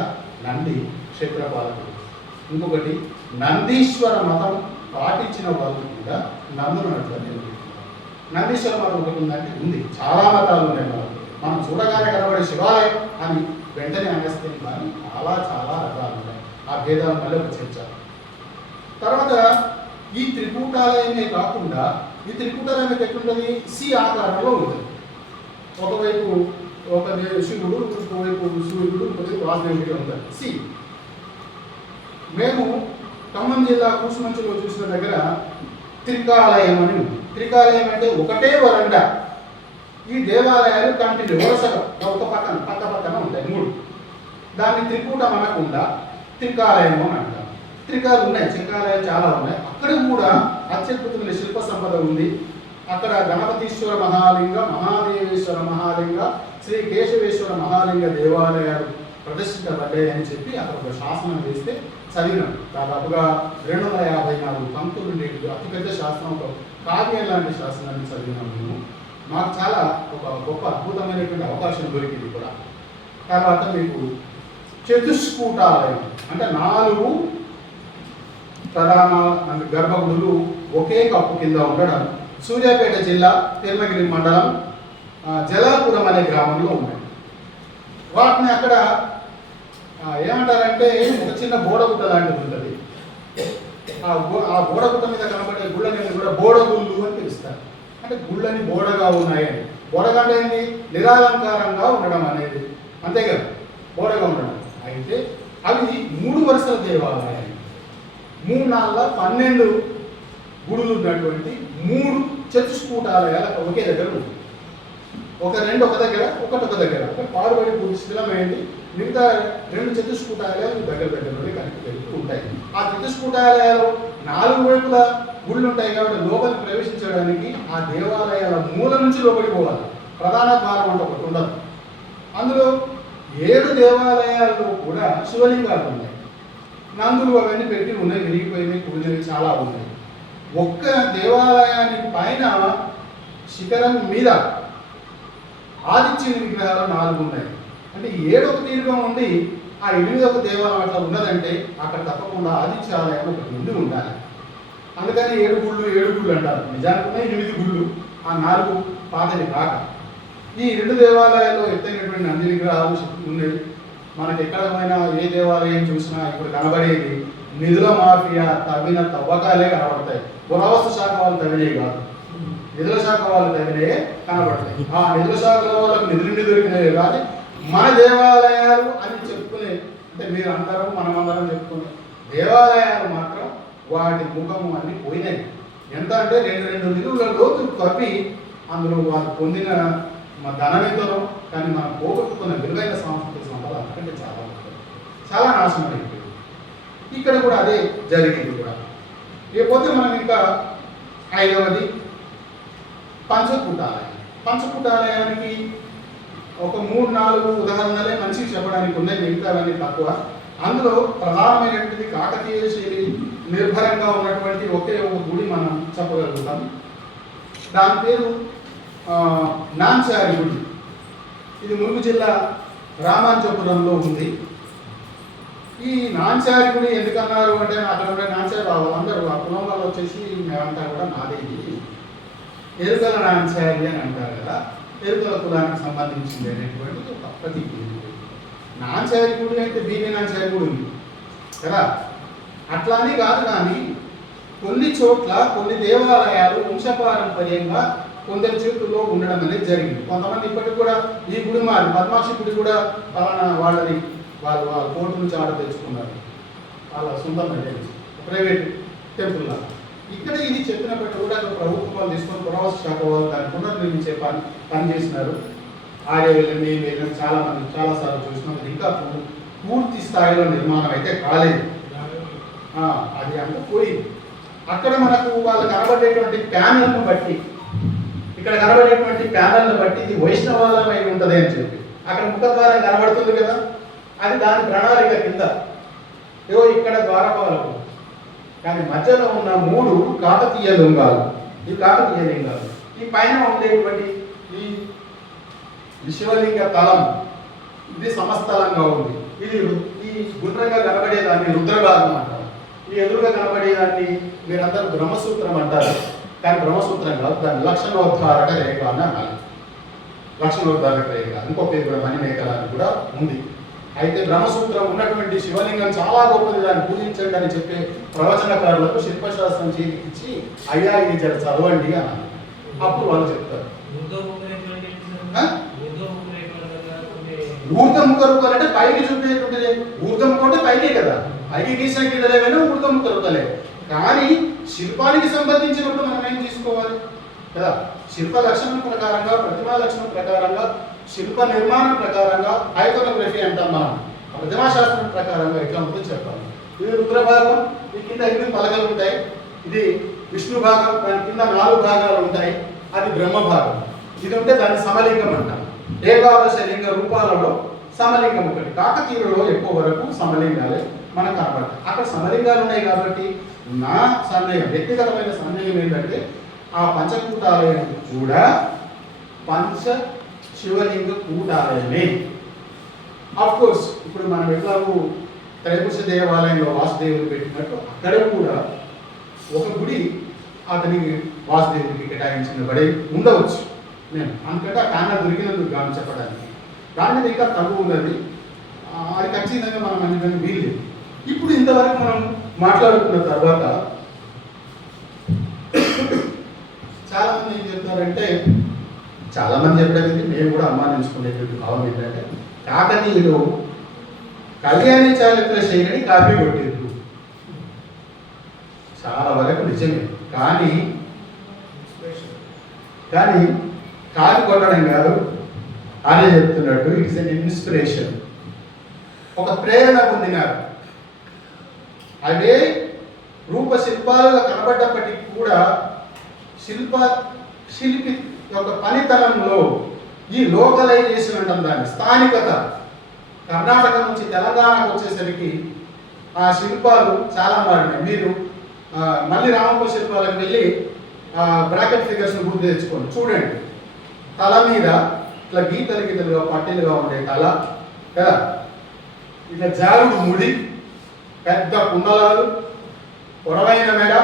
నంది క్షేత్రపాలకుడు. ఇంకొకటి, నందీశ్వర మతం పాటించిన వాళ్ళు కూడా నందును నడుపుతారు. నందీశ్వర మతం ఒకటి ఉందంటే ఉంది, చాలా మతాలు ఉన్నాయి. మనం చూడగానే కనబడే శివాలయం అని వెంటనే అనేస్తే కానీ చాలా చాలా రకాలు ఉన్నాయి. ఆ భేదాల మళ్ళీ ఒక చర్చ. తర్వాత ఈ త్రికూటాలయమే కాకుండా ఈ త్రికూటాలయం ఎట్లుంటుంది, సి ఆకారంలో ఉంటుంది. ఒకవైపు ఒక శివుడు, ఇంకోవైపు సూర్యుడు, ఇంకోవైపు వాసుదేవుడు ఉంటారు. సి. మేము ఖమ్మం జిల్లా కూసుమంచులో చూసిన దగ్గర త్రికాలయం అని ఉంది. త్రికాలయం అంటే ఒకటే వరండా. ఈ దేవాలయాలు కంటిన్యూ వరుసగా ఒక పక్కన పక్క పక్కన ఉంటాయి, 3. దాన్ని త్రికూటం అనకుండా త్రికాలయం అని అంటారు. త్రికాలు ఉన్నాయి, త్రికాలయాలు చాలా ఉన్నాయి. అక్కడ కూడా అత్యద్భుతమైన శిల్ప సంపద ఉంది. అక్కడ గణపతీశ్వర మహాలింగ, మహాదేవేశ్వర మహాలింగ, శ్రీ కేశవేశ్వర మహాలింగ దేవాలయాలు ప్రదర్శించబడ్డాయి అని చెప్పి అక్కడ ఒక శాసనం వేస్తే చదివినాం. దాదాపుగా 254 పంక్తులు ఉండేది అతిపెద్ద శాస్త్రం, ఒక కావ్యం లాంటి శాసనాన్ని చదివినాం మేము. మాకు చాలా ఒక గొప్ప అద్భుతమైనటువంటి అవకాశం దొరికింది కూడా. తర్వాత మీకు చతుష్కూటాలయం అంటే 4 ప్రధాన గర్భగుడులు ఒకే కప్పు కింద ఉండడం సూర్యాపేట జిల్లా తిరుమగిరి మండలం జలాపురం అనే గ్రామంలో ఉన్నాయి. వాటిని అక్కడ ఏమంటారంటే ఒక చిన్న బోడగుట్ట లాంటిది ఉంటుంది. ఆ బోడగుట్ట మీద కనబడే గుళ్ళని కూడా బోడగుళ్ళు అని పిలుస్తారు. అంటే గుళ్ళని బోడగా ఉన్నాయని. బోడగా అంటే ఏంటి, నిరాలంకారంగా ఉండడం అనేది, అంతే కదా, బోడగా ఉండడం. అయితే అవి 3 వరుసల దేవాలయాలు, 3 4 12 గుడులు ఉన్నటువంటి 3 చతుష్కూటాలయాలు ఒకే దగ్గర ఉంది. ఒక 2 ఒక దగ్గర, ఒకటి ఒక దగ్గర. పాడుబడి పూర్తి స్థిరమైంది. మిగతా 2 చతుష్కూటాలయాలు దగ్గర దగ్గరలోనే కనెక్ట్ జరుగుతూ ఉంటాయి. ఆ చతుష్కూటాలయాలు 4 వైపులా గుళ్ళు ఉంటాయి కాబట్టి లోపలికి ప్రవేశించడానికి ఆ దేవాలయాల మూల నుంచి లోపలికి పోవాలి. ప్రధాన ద్వారం అంటే ఒకటి ఉండదు. అందులో 7 దేవాలయాల్లో కూడా శివలింగాలు ఉన్నాయి. నందులు అవన్నీ పెట్టి ఉన్నాయి, విరిగిపోయినాయి, కూడినవి చాలా ఉన్నాయి. ఒక్క దేవాలయానికి పైన శిఖరం మీద ఆదిత్యుని విగ్రహాలు 4 ఉన్నాయి. అంటే 7 ఒక తీరుగా ఉండి ఆ 8వ దేవాలయం అట్లా ఉన్నదంటే అక్కడ తప్పకుండా ఆదిత్యాలయం ఒకటి ఉండి ఉండాలి. అందుకని 7 గుళ్ళు అంటారు. నిజానికి ఉన్నాయి 8 గుళ్ళు, ఆ 4 పాతవి కాక. ఈ 2 దేవాలయాల్లో ఎత్తైనటువంటి నంది విగ్రహాలు ఉన్నాయి. మనకి ఎక్కడ పోయినా ఏ దేవాలయం చూసినా ఇప్పుడు కనబడేది నిధుల మాఫియా తవ్విన తవ్వకాలే కనబడతాయి. పురావస్తు శాఖ వాళ్ళు తవ్వినవి కాదు, నిధుల శాఖ వాళ్ళు తవ్వినవే కనబడతాయి. ఆ నిధుల శాఖల వాళ్ళకు నిధులు దొరికినవి కానీ మన దేవాలయాలు అని చెప్పుకునే, అంటే మీరు అందరం మనమందరం చెప్పుకునే దేవాలయాలు మాత్రం వాటి ముఖము అన్ని పోయినాయి. ఎంత అంటే 2 నిధుల లోతు తవ్వి అందులో వాళ్ళు పొందిన ధనం ఎంతనో, కానీ మనం పోగొట్టుకున్న విలువైన సంస్కృతి సంపద అంతకంటే చాలా ఉంటుంది, చాలా నాశనం అయిపోయింది. ఇక్కడ కూడా అదే జరిగింది కూడా. లేకపోతే మనం ఇంకా 5వది పంచకూటాలయం. పంచకూటాలయానికి ఒక 3-4 ఉదాహరణలే మంచిగా చెప్పడానికి ఉన్నాయి, మిగతావన్నీ తక్కువ. అందులో ప్రధానమైనటువంటిది కాకతీయ శైలి నిర్భరంగా ఉన్నటువంటి ఒకే ఒక గుడి మనం చెప్పగలుగుతాం. దాని పేరు నాంచారి గుడి. ఇది ములుగు జిల్లా రామాంజపురంలో ఉంది. ఈ నాంచారి గుడి ఎందుకన్నారు అంటే అక్కడ ఉండే నాంచారి వాళ్ళందరూ ఆ కులం వాళ్ళు వచ్చేసి మేమంతా కూడా నాదేది ఎరుకల నాంచారి అని అంటారు కదా, ఎరుకల కులానికి సంబంధించింది అనేటువంటి ఒక ప్రతీక. నాంచారి గుడి అంటే బీబీ నాంచారి గుడి ఉంది కదా, అట్లా అని కాదు. కానీ కొన్ని చోట్ల కొన్ని దేవాలయాలు వంశపారంపర్యంగా కొందరి చేతుల్లో ఉండడం అనేది జరిగింది. కొంతమంది ఇప్పటికి కూడా ఈ గుడి మాది పద్మాక్షి గుడి కూడా పలానా వాళ్ళది వాళ్ళ కోర్టు నుంచి ఆర్డర్ తెచ్చుకున్నారు, వాళ్ళ సొంతం ప్రైవేట్ టెంపుల్ లాగా. ఇక్కడ ఇది చెప్పినప్పటికీ కూడా ప్రభుత్వం వాళ్ళు తీసుకొని పురావస్తు శాఖ వాళ్ళు దాన్ని పునర్నిర్మించే పని చేసినారు. ఆర్యవేళ్ళని మేము వెళ్ళిన చాలాసార్లు చూసినాం. ఇంకా పూర్తి స్థాయిలో నిర్మాణం అయితే కాలేదు. అది అంతా పోయింది. అక్కడ మనకు వాళ్ళు కనబడేటువంటి ప్యానెల్ను బట్టి, ఇక్కడ కనబడేటువంటి ప్యానెల్ను బట్టి ఇది వైష్ణవాలయం అయి ఉంటుంది అని చెప్పి అక్కడ ముఖద్వారం కనబడుతుంది కదా, అది దాని ప్రణాళిక కింద ఏవో ఇక్కడ ద్వారపాలకు. కానీ మధ్యలో ఉన్న 3 కాకతీయ లింగాలు. ఈ కాకతీయ లింగాలు ఈ పైన ఉండేటువంటి ఈ శివలింగ తలం ఇది సమస్థలంగా ఉంది. ఇది ఈ గుండ్రంగా కనబడేదాన్ని రుద్రభాగం అంటారు. ఈ ఎదురుగా కనబడేదాన్ని మీరందరూ బ్రహ్మసూత్రం అంటారు. కానీ బ్రహ్మసూత్రం కాదు, దాన్ని లక్షణోద్ధారక రేఖ అని అనాలి. లక్షణోద్ధారక రేఖ, ఇంకో పేరు కూడా మణిమేఖల అని కూడా ఉంది. అయితే బ్రహ్మసూత్రం ఉన్నటువంటి శివలింగం చాలా గొప్పది, దాన్ని పూజించండి అని చెప్పే ప్రవచనకారులకు శిల్పశాస్త్రం చేతికిచ్చి అయ్యా ఇది జర చదవండి అన్నారు. అప్పుడు వాళ్ళు చెప్తారు. ఊర్ధముఖ రూపాలు అంటే పైకి చూపేటువంటిది. ఊర్ధముఖం అంటే పైకే కదా, పైకి గీసిన గీతలేమైనా ఊర్ధముఖ రూపాలే. కానీ శిల్పానికి సంబంధించినప్పుడు మనం ఏం తీసుకోవాలి కదా, శిల్ప లక్షణం ప్రకారంగా, ప్రతిమా లక్షణం ప్రకారంగా, శిల్ప నిర్మాణం ప్రకారంగా, ఐకోనోగ్రఫీ అంటాం మనం, ప్రతిమా శాస్త్రం ప్రకారంగా ఎట్లా ఉంటుందో చెప్పాలి. ఇది రుద్ర భాగం, ఈ కింద 8 పలకలు ఉంటాయి. ఇది విష్ణు భాగం, దాని కింద 4 భాగాలు ఉంటాయి. అది బ్రహ్మ భాగం. ఇది ఉంటే దాన్ని సమలింగం అంటాం. ఏకాదశ లింగ రూపాలలో సమలింగం ఒకటి. కాకతీయులలో ఎక్కువ వరకు సమలింగాలే మనకు కనపడతాయి. అక్కడ సమలింగాలు ఉన్నాయి కాబట్టి నా సందేహం, వ్యక్తిగతమైన సందేహం ఏంటంటే ఆ పంచకూటాలయం కూడా పంచ శివలింగ కూటాలయమే. ఆఫ్ కోర్స్ ఇప్పుడు మనం ఎట్లాగూ త్రైపురుష దేవాలయంలో వాసుదేవుడు పెట్టినట్టు అక్కడ కూడా ఒక గుడి అతనికి వాసుదేవుడికి కేటాయించబడి ఉండవచ్చు. నేను అందుకంటే ఆ ప్యానల్ దొరికినందుకు కానీ చెప్పడానికి దాని మీద ఇంకా తక్కువ ఉన్నది. అది ఖచ్చితంగా మనం అందుకని వీల్లేదు. ఇప్పుడు ఇంతవరకు మనం మాట్లాడుకున్న తర్వాత చాలామంది ఏం చెప్తారంటే, చాలామంది చెప్పేది మేము కూడా అనుమానించుకునేటువంటి భావం ఏంటంటే కాకతీయులు కళ్యాణి చాళుక్యుల శైలిని కాపీ కొట్టేది. చాలా వరకు నిజమే. కానీ కాపీ కొట్టడం కాదు, అనే చెప్తున్నట్టు ఇట్స్ అన్ ఇన్స్పిరేషన్. ఒక ప్రేరణ పొందినారు. అవే రూపశిల్పాలుగా కనబడ్డప్పటికీ కూడా శిల్పి యొక్క పనితనంలో ఈ లోకలైజేషన్ అంటాం దాన్ని, స్థానికత. కర్ణాటక నుంచి తెలంగాణకు వచ్చేసరికి ఆ శిల్పాలు చాలా మారినాయి. మీరు మళ్ళీ రామప్ప శిల్పాలకు వెళ్ళి బ్రాకెట్ ఫిగర్స్ని గుర్తు తెచ్చుకోండి, చూడండి. తల మీద ఇట్లా గీతలుగా పట్టీలుగా ఉండే తల కదా, ఇట్లా జారుడు ముడి, పెద్ద కుండలాలు, పొడవైన మెడ,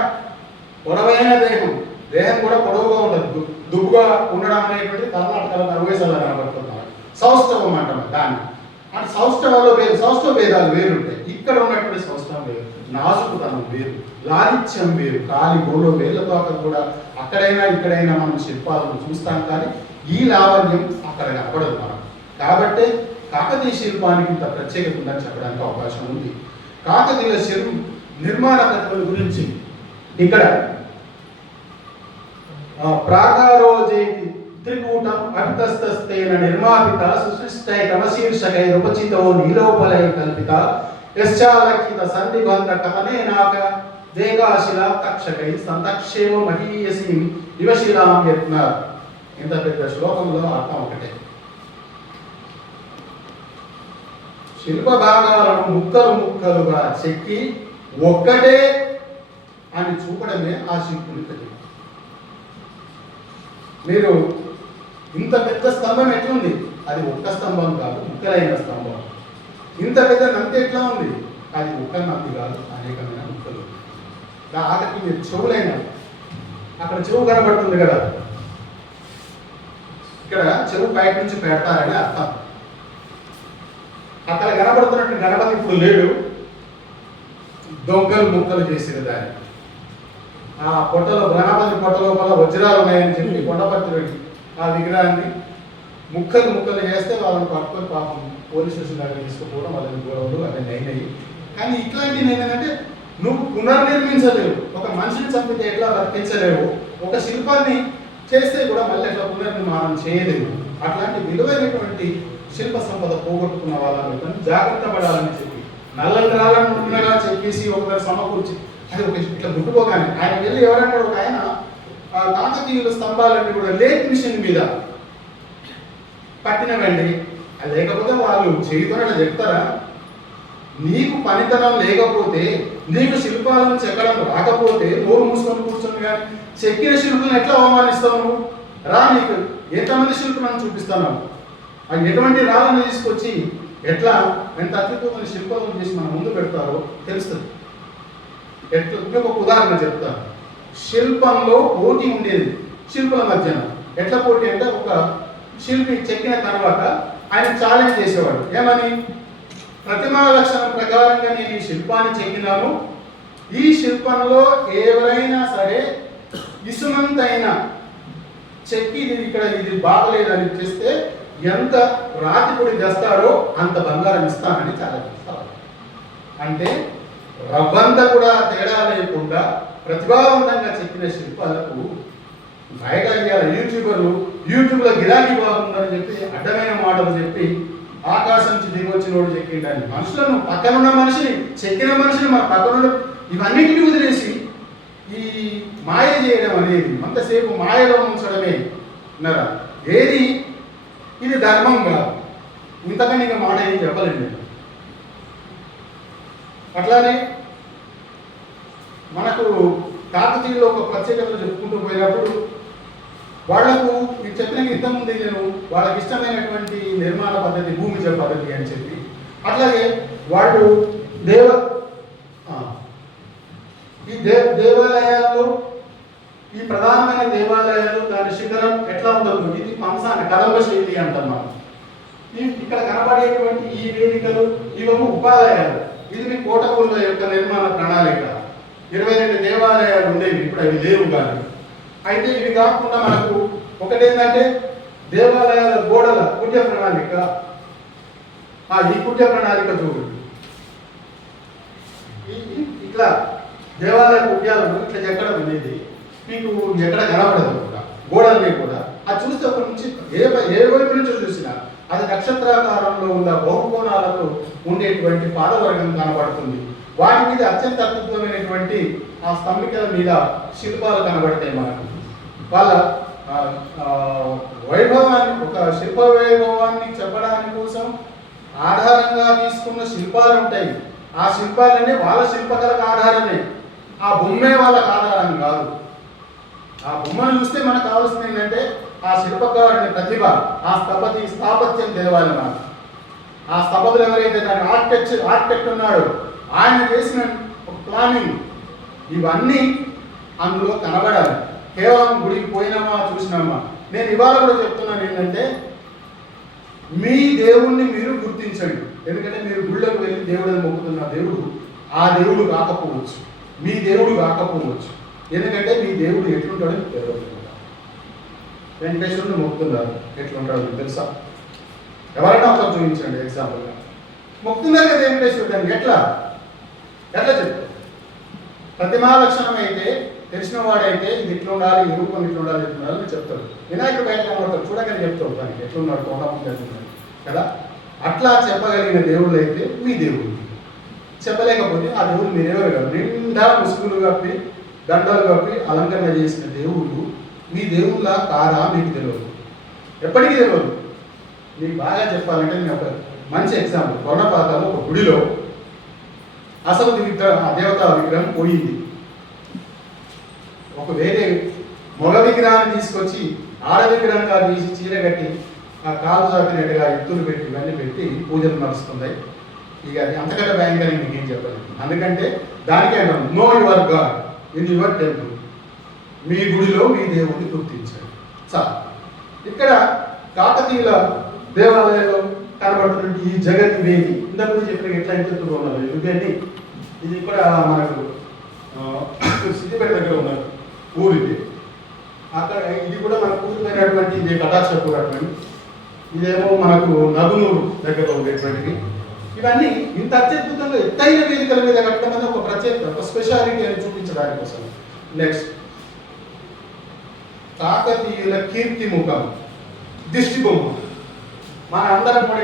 పొడవైన దేహం కూడా పొడవుగా ఉండదు, దుబ్బుగా ఉండడం అనేటువంటి కర్ణాటకలో 40 సార్లు కనబడుతున్నారు. సౌష్ఠవం అంటాం దాన్ని. అంటే సౌష్ఠవ భేదాలు వేరుంటాయి. ఇక్కడ ఉన్నటువంటి సౌష్ఠవం వేరు, నాజుకుతనం వేరు, లాలిత్యం వేరు. కాలి గోలో వేళ్ళతో కూడా అక్కడైనా ఇక్కడైనా మనం శిల్పాలను చూస్తాం, కానీ ఈ లావణ్యం అక్కడ కనపడదు మనం. కాబట్టి కాకతీయ శిల్పానికి ఇంత ప్రత్యేకత ఉందని చెప్పడానికి అవకాశం ఉంది. కాకతీయ నిర్మాణ ప్రతిభల గురించి ఇక్కడ ప్రాకారోజేతి త్రికూటం అభితస్తస్తేన నిర్మాపిత సుసృష్టై తమశీర్షకై రూపచితో నీలోపలై కల్పిత యశ్చాలక్షిత సంధిబంధ కథనేనాక దేగాశిల తక్షకై సంతక్షేమ మహీయసీం దివశిలాం యత్న. ఇంత పెద్ద శ్లోకంలో అర్థం ఒకటే. శిల్ప భాగాలను ముక్కలుగా చెక్కి ఒక్కటే అని చూపడమే ఆ శిల్పుని ప్రతిభ. మీరు ఇంత పెద్ద స్తంభం ఎట్లుంది, అది ఒక్క స్తంభం కాదు, ముక్కలైన స్తంభం. ఇంత పెద్ద నంది ఎట్లా ఉంది, అది ఒక్క నంది కాదు, అనేకమైన ముక్కలు. ఆఖరికి మీరు చెవులైన, అక్కడ చెవు కనబడుతుంది కదా, ఇక్కడ చెవు బయట నుంచి పెడతారని అర్థం. అక్కడ కనబడుతున్నట్టు గణపతి ఇప్పుడు లేడు, దొంగలు ముక్కలు చేసేది దాన్ని. ఆ గణపతి పొట్ట లోపల వజ్రాలు ఉన్నాయని చెప్పి కొండపత్రుడికి ఆ విగ్రహాన్ని ముక్కలు ముక్కలు చేస్తే వాళ్ళని పట్టుకొని పాపం పోలీస్ స్టేషన్ దగ్గర తీసుకుపోవడం వాళ్ళని గొడవలు అవన్నీ అయినాయి. కానీ ఇట్లాంటివి ఏంటంటే నువ్వు పునర్నిర్మించలేవు. ఒక మనిషిని చంపితే ఎట్లా రప్పించలేవు, ఒక శిల్పాన్ని చేస్తే కూడా మళ్ళీ ఎట్లా పునర్నిర్మాణం చేయలేవు. అట్లాంటి విలువైనటువంటి శిల్ప సంపద పోగొట్టుకున్న వాళ్ళని జాగ్రత్త పడాలని చెప్పి నల్లని రాళ్ళనుగా చెప్పేసి ఒకసారి సమకూర్చి అది ఒక ఇట్లా ముట్టుకోగానే ఆయన వెళ్ళి ఎవరంటాడు, ఒక ఆయన కాకతీయుల స్తంభాలన్నీ కూడా లేట్ మిషన్ మీద పట్టినవండి. అది లేకపోతే వాళ్ళు చేయుతోనే చెప్తారా? నీకు పనితనం లేకపోతే, నీకు శిల్పాలను చెక్కడం రాకపోతే నోరు మూసుకొని కూర్చొని కానీ చెక్కిన శిల్పులను ఎట్లా అవమానిస్తావు నువ్వు? రా, నీకు ఎంతమంది శిల్పులను చూపిస్తాను, అది ఎటువంటి రాళ్ళను తీసుకొచ్చి ఎట్లా ఎంత అద్భుతమైన శిల్పాలను చేసి మన ముందు పెడతారో తెలుస్తుంది. ఎట్లా మీకు ఒక ఉదాహరణ చెప్తాను. శిల్పంలో పోటీ ఉండేది శిల్పుల మధ్యన. ఎట్లా పోటీ అంటే, ఒక శిల్పి చెక్కిన తర్వాత ఆయన ఛాలెంజ్ చేసేవాడు. ఏమని? ప్రతిమా లక్షణం ప్రకారంగా నేను ఈ శిల్పాన్ని చెక్కినాను, ఈ శిల్పంలో ఎవరైనా సరే ఇసుమంతైనా చెక్కి ఇది బాగలేదని చేస్తే ఎంత రాతిపొడి తెస్తాడో అంత బంగారం ఇస్తానని ఛాలెంజ్ చేస్తారు. అంటే రవ్వంతా కూడా తేడా లేకుండా ప్రతిభావంతంగా చెక్కిన శిల్పాలకు బయట యూట్యూబ్లో గిరాకీ బాగుందని చెప్పి అడ్డమైన మాటలు చెప్పి ఆకాశం నుంచి దిగొచ్చినోడు చెక్కిండని మనుషులను, పక్కనున్న మనిషిని, చెక్కిన మనిషిని, మన పక్కనున్న ఇవన్నిటిని వదిలేసి ఈ మాయ చేయడం అనేది, అంతసేపు మాయలో ఉంచడమే అన్నారా? ఏది ఇది ధర్మం కాదు. ఇంతకని ఇంకా మాట ఏం చెప్పలేండి నేను. అట్లానే మనకు కాకతీయులో ఒక ప్రత్యేకతలు చెప్పుకుంటూ పోయినప్పుడు వాళ్లకు మీకు చెప్పిన ఇంతకుముందు నేను వాళ్ళకి ఇష్టమైనటువంటి నిర్మాణ పద్ధతి భూమిజ పద్ధతి అని చెప్పి, అట్లాగే వాళ్ళు దేవాలయాల్లో ఈ ప్రధానమైన దేవాలయాలు దాని శిఖరం ఎట్లా ఉండదు, ఇది పంసాన కదంబ శైలి అంటాం మనం. ఇక్కడ కనబడేటువంటి ఈ వేదికలు ఇవన్నీ ఉపాలయాలు. ఇది మీ కోటగుళ్ళ యొక్క నిర్మాణ ప్రణాళిక. 22 దేవాలయాలు ఉండేవి, ఇప్పుడు అవి లేవు. కానీ అయితే ఇవి కాకుండా మనకు ఒకటేంటంటే దేవాలయాల గోడల కుట్య ప్రణాళిక. ఈ కుట్య ప్రణాళిక చూడండి, ఇట్లా దేవాలయ కుట్యాలను ఇట్లా ఎక్కడం అనేది మీకు ఎక్కడ కనబడదు కూడా, గోడల్ని కూడా. అది చూస్తే ఒక నుంచి ఏ వైపు నుంచో చూసినా అది నక్షత్రాకారంలో ఉన్న బహుకోణాలతో ఉండేటువంటి పాదవర్గం కనబడుతుంది. వాటి మీద అత్యంత అద్భుతమైనటువంటి ఆ స్తంభికల మీద శిల్పాలు కనబడతాయి మనకు. వాళ్ళ వైభవాన్ని, ఒక శిల్ప వైభవాన్ని చెప్పడానికి కోసం ఆధారంగా తీసుకున్న శిల్పాలు ఉంటాయి. ఆ శిల్పాలన్నీ వాళ్ళ శిల్పకళకు ఆధారమే, ఆ బొమ్మే వాళ్ళకు ఆధారం కాదు. ఆ బొమ్మను చూస్తే మనకు కావాల్సింది ఏంటంటే ఆ శిల్పకారుని ప్రతిభ, ఆ స్థాపత్యం తెలవాలి మనకు. ఆ స్థపతులు ఎవరైతే దాని ఆర్కిటెక్ట్ ఉన్నాడో ఆయన చేసిన ఒక ప్లానింగ్, ఇవన్నీ అందులో కనబడాలి. కేవలం గుడికి పోయినామా చూసినామా. నేను ఇవాళ కూడా చెప్తున్నాను ఏంటంటే, మీ దేవుణ్ణి మీరు గుర్తించండి. ఎందుకంటే మీరు గుళ్ళకు వెళ్ళి దేవుడిని మొక్కుతున్న దేవుడు ఆ దేవుడు కాకపోవచ్చు, మీ దేవుడు కాకపోవచ్చు. ఎందుకంటే మీ దేవుడు ఎట్లుంటాడో మీకు తెలియదు. వెంకటేశ్వరుని మొక్కుతున్నారు, ఎట్లుంటాడో మీకు తెలుసా? ఎవరైనా ఒక చూపించండి ఎగ్జాంపుల్గా. మొక్కుతున్నారు కదా వెంకటేశ్వరుడు, ఎట్లా చెప్తారు? ప్రతిమా లక్షణం అయితే తెలిసిన వాడైతే ఇది ఇట్లా ఉండాలి, ఈ రూపం ఇట్లా ఉండాలి, ఇట్లా ఉండాలని చెప్తాడు. వినాయకుడు బయట కనబడతాడు, చూడగానే చెప్తాడు దానికి ఎట్లున్నాడు, కొండముందు ఎట్లున్నాడు కదా. అట్లా చెప్పగలిగిన దేవుళ్ళు అయితే మీ దేవుడు. చెప్పలేకపోతే ఆ దేవుడు మీరెవరు కాదు. నిండా ముసుగులు కప్పి దండాలు కప్పి అలంకరణ చేసిన దేవుడు మీ దేవుళ్ళ కాదా మీకు తెలియదు, ఎప్పటికీ తెలియదు. మీకు బాగా చెప్పాలంటే నేను ఒక మంచి ఎగ్జాంపుల్. కొర్ణపాకాలో ఒక గుడిలో అసలు ఆ దేవతా విగ్రహం పోయింది. ఒక వేరే మగ విగ్రహాన్ని తీసుకొచ్చి ఆడ విగ్రహంగా తీసి చీర కట్టి ఆ కాలు చాపినట్టుగా ఎత్తులు పెట్టి ఇవన్నీ పెట్టి పూజలు నడుస్తున్నాయి. ఇక అది అంతకంటే భయంకరంగా ఇంకేం చెప్పలేదు. అందుకంటే దానికే అంటాం, know your god in your temple. మీ గుడిలో మీ దేవుడిని గుర్తించండి చాలు. ఇక్కడ కాకతీయుల దేవాలయంలో కనబడుతున్న ఈ జగతి వేది ఇంతకుముందు చెప్పిన ఎట్లా ఎత్తుగా ఉన్నారు ఇవన్నీ. ఇది కూడా మనకు సిద్దిపేట దగ్గర ఉన్నారు ఊరు ఇది. అక్కడ ఇది కూడా మనకు కూలిపోయినటువంటి ఇది కటాక్షపూర్ అటువంటి. ఇదేమో మనకు నగునూరు దగ్గర ఉండేటువంటివి. ఇవన్నీ ఇంత అత్యద్భుతంగా ఎత్తైన వేదికల మీద కట్టడం అనేది ఒక ప్రత్యేక ఒక స్పెషాలిటీ అని చూపించడానికి కోసం. నెక్స్ట్ కాకతీయుల కీర్తి ముఖం దిష్టి బొమ్మ. మన అందరం కూడా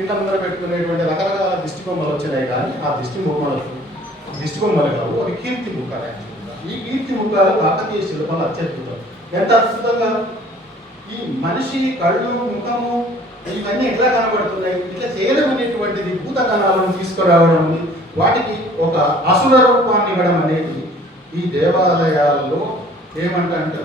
ఇంట ముందర పెట్టుకునేటువంటి రకరకాల దిష్టి బొమ్మలు వచ్చినాయి, కానీ ఆ దిష్టి బొమ్మలు కావు, అవి కీర్తి ముఖాలు. యాక్చువల్గా ఈ కీర్తి ముఖాలు కాకతీయ శిల్పాలు అత్యద్భుతం. ఎంత అద్భుతంగా ఈ మనిషి కళ్ళు ముఖము ఇవన్నీ ఎట్లా కనబడుతున్నాయి, ఇట్లా చేయడం అనేటువంటిది భూతగణాలను తీసుకురావడం, వాటికి ఒక అసుర రూపాన్ని ఇవ్వడం అనేది ఈ దేవాలయాల్లో ఏమంటే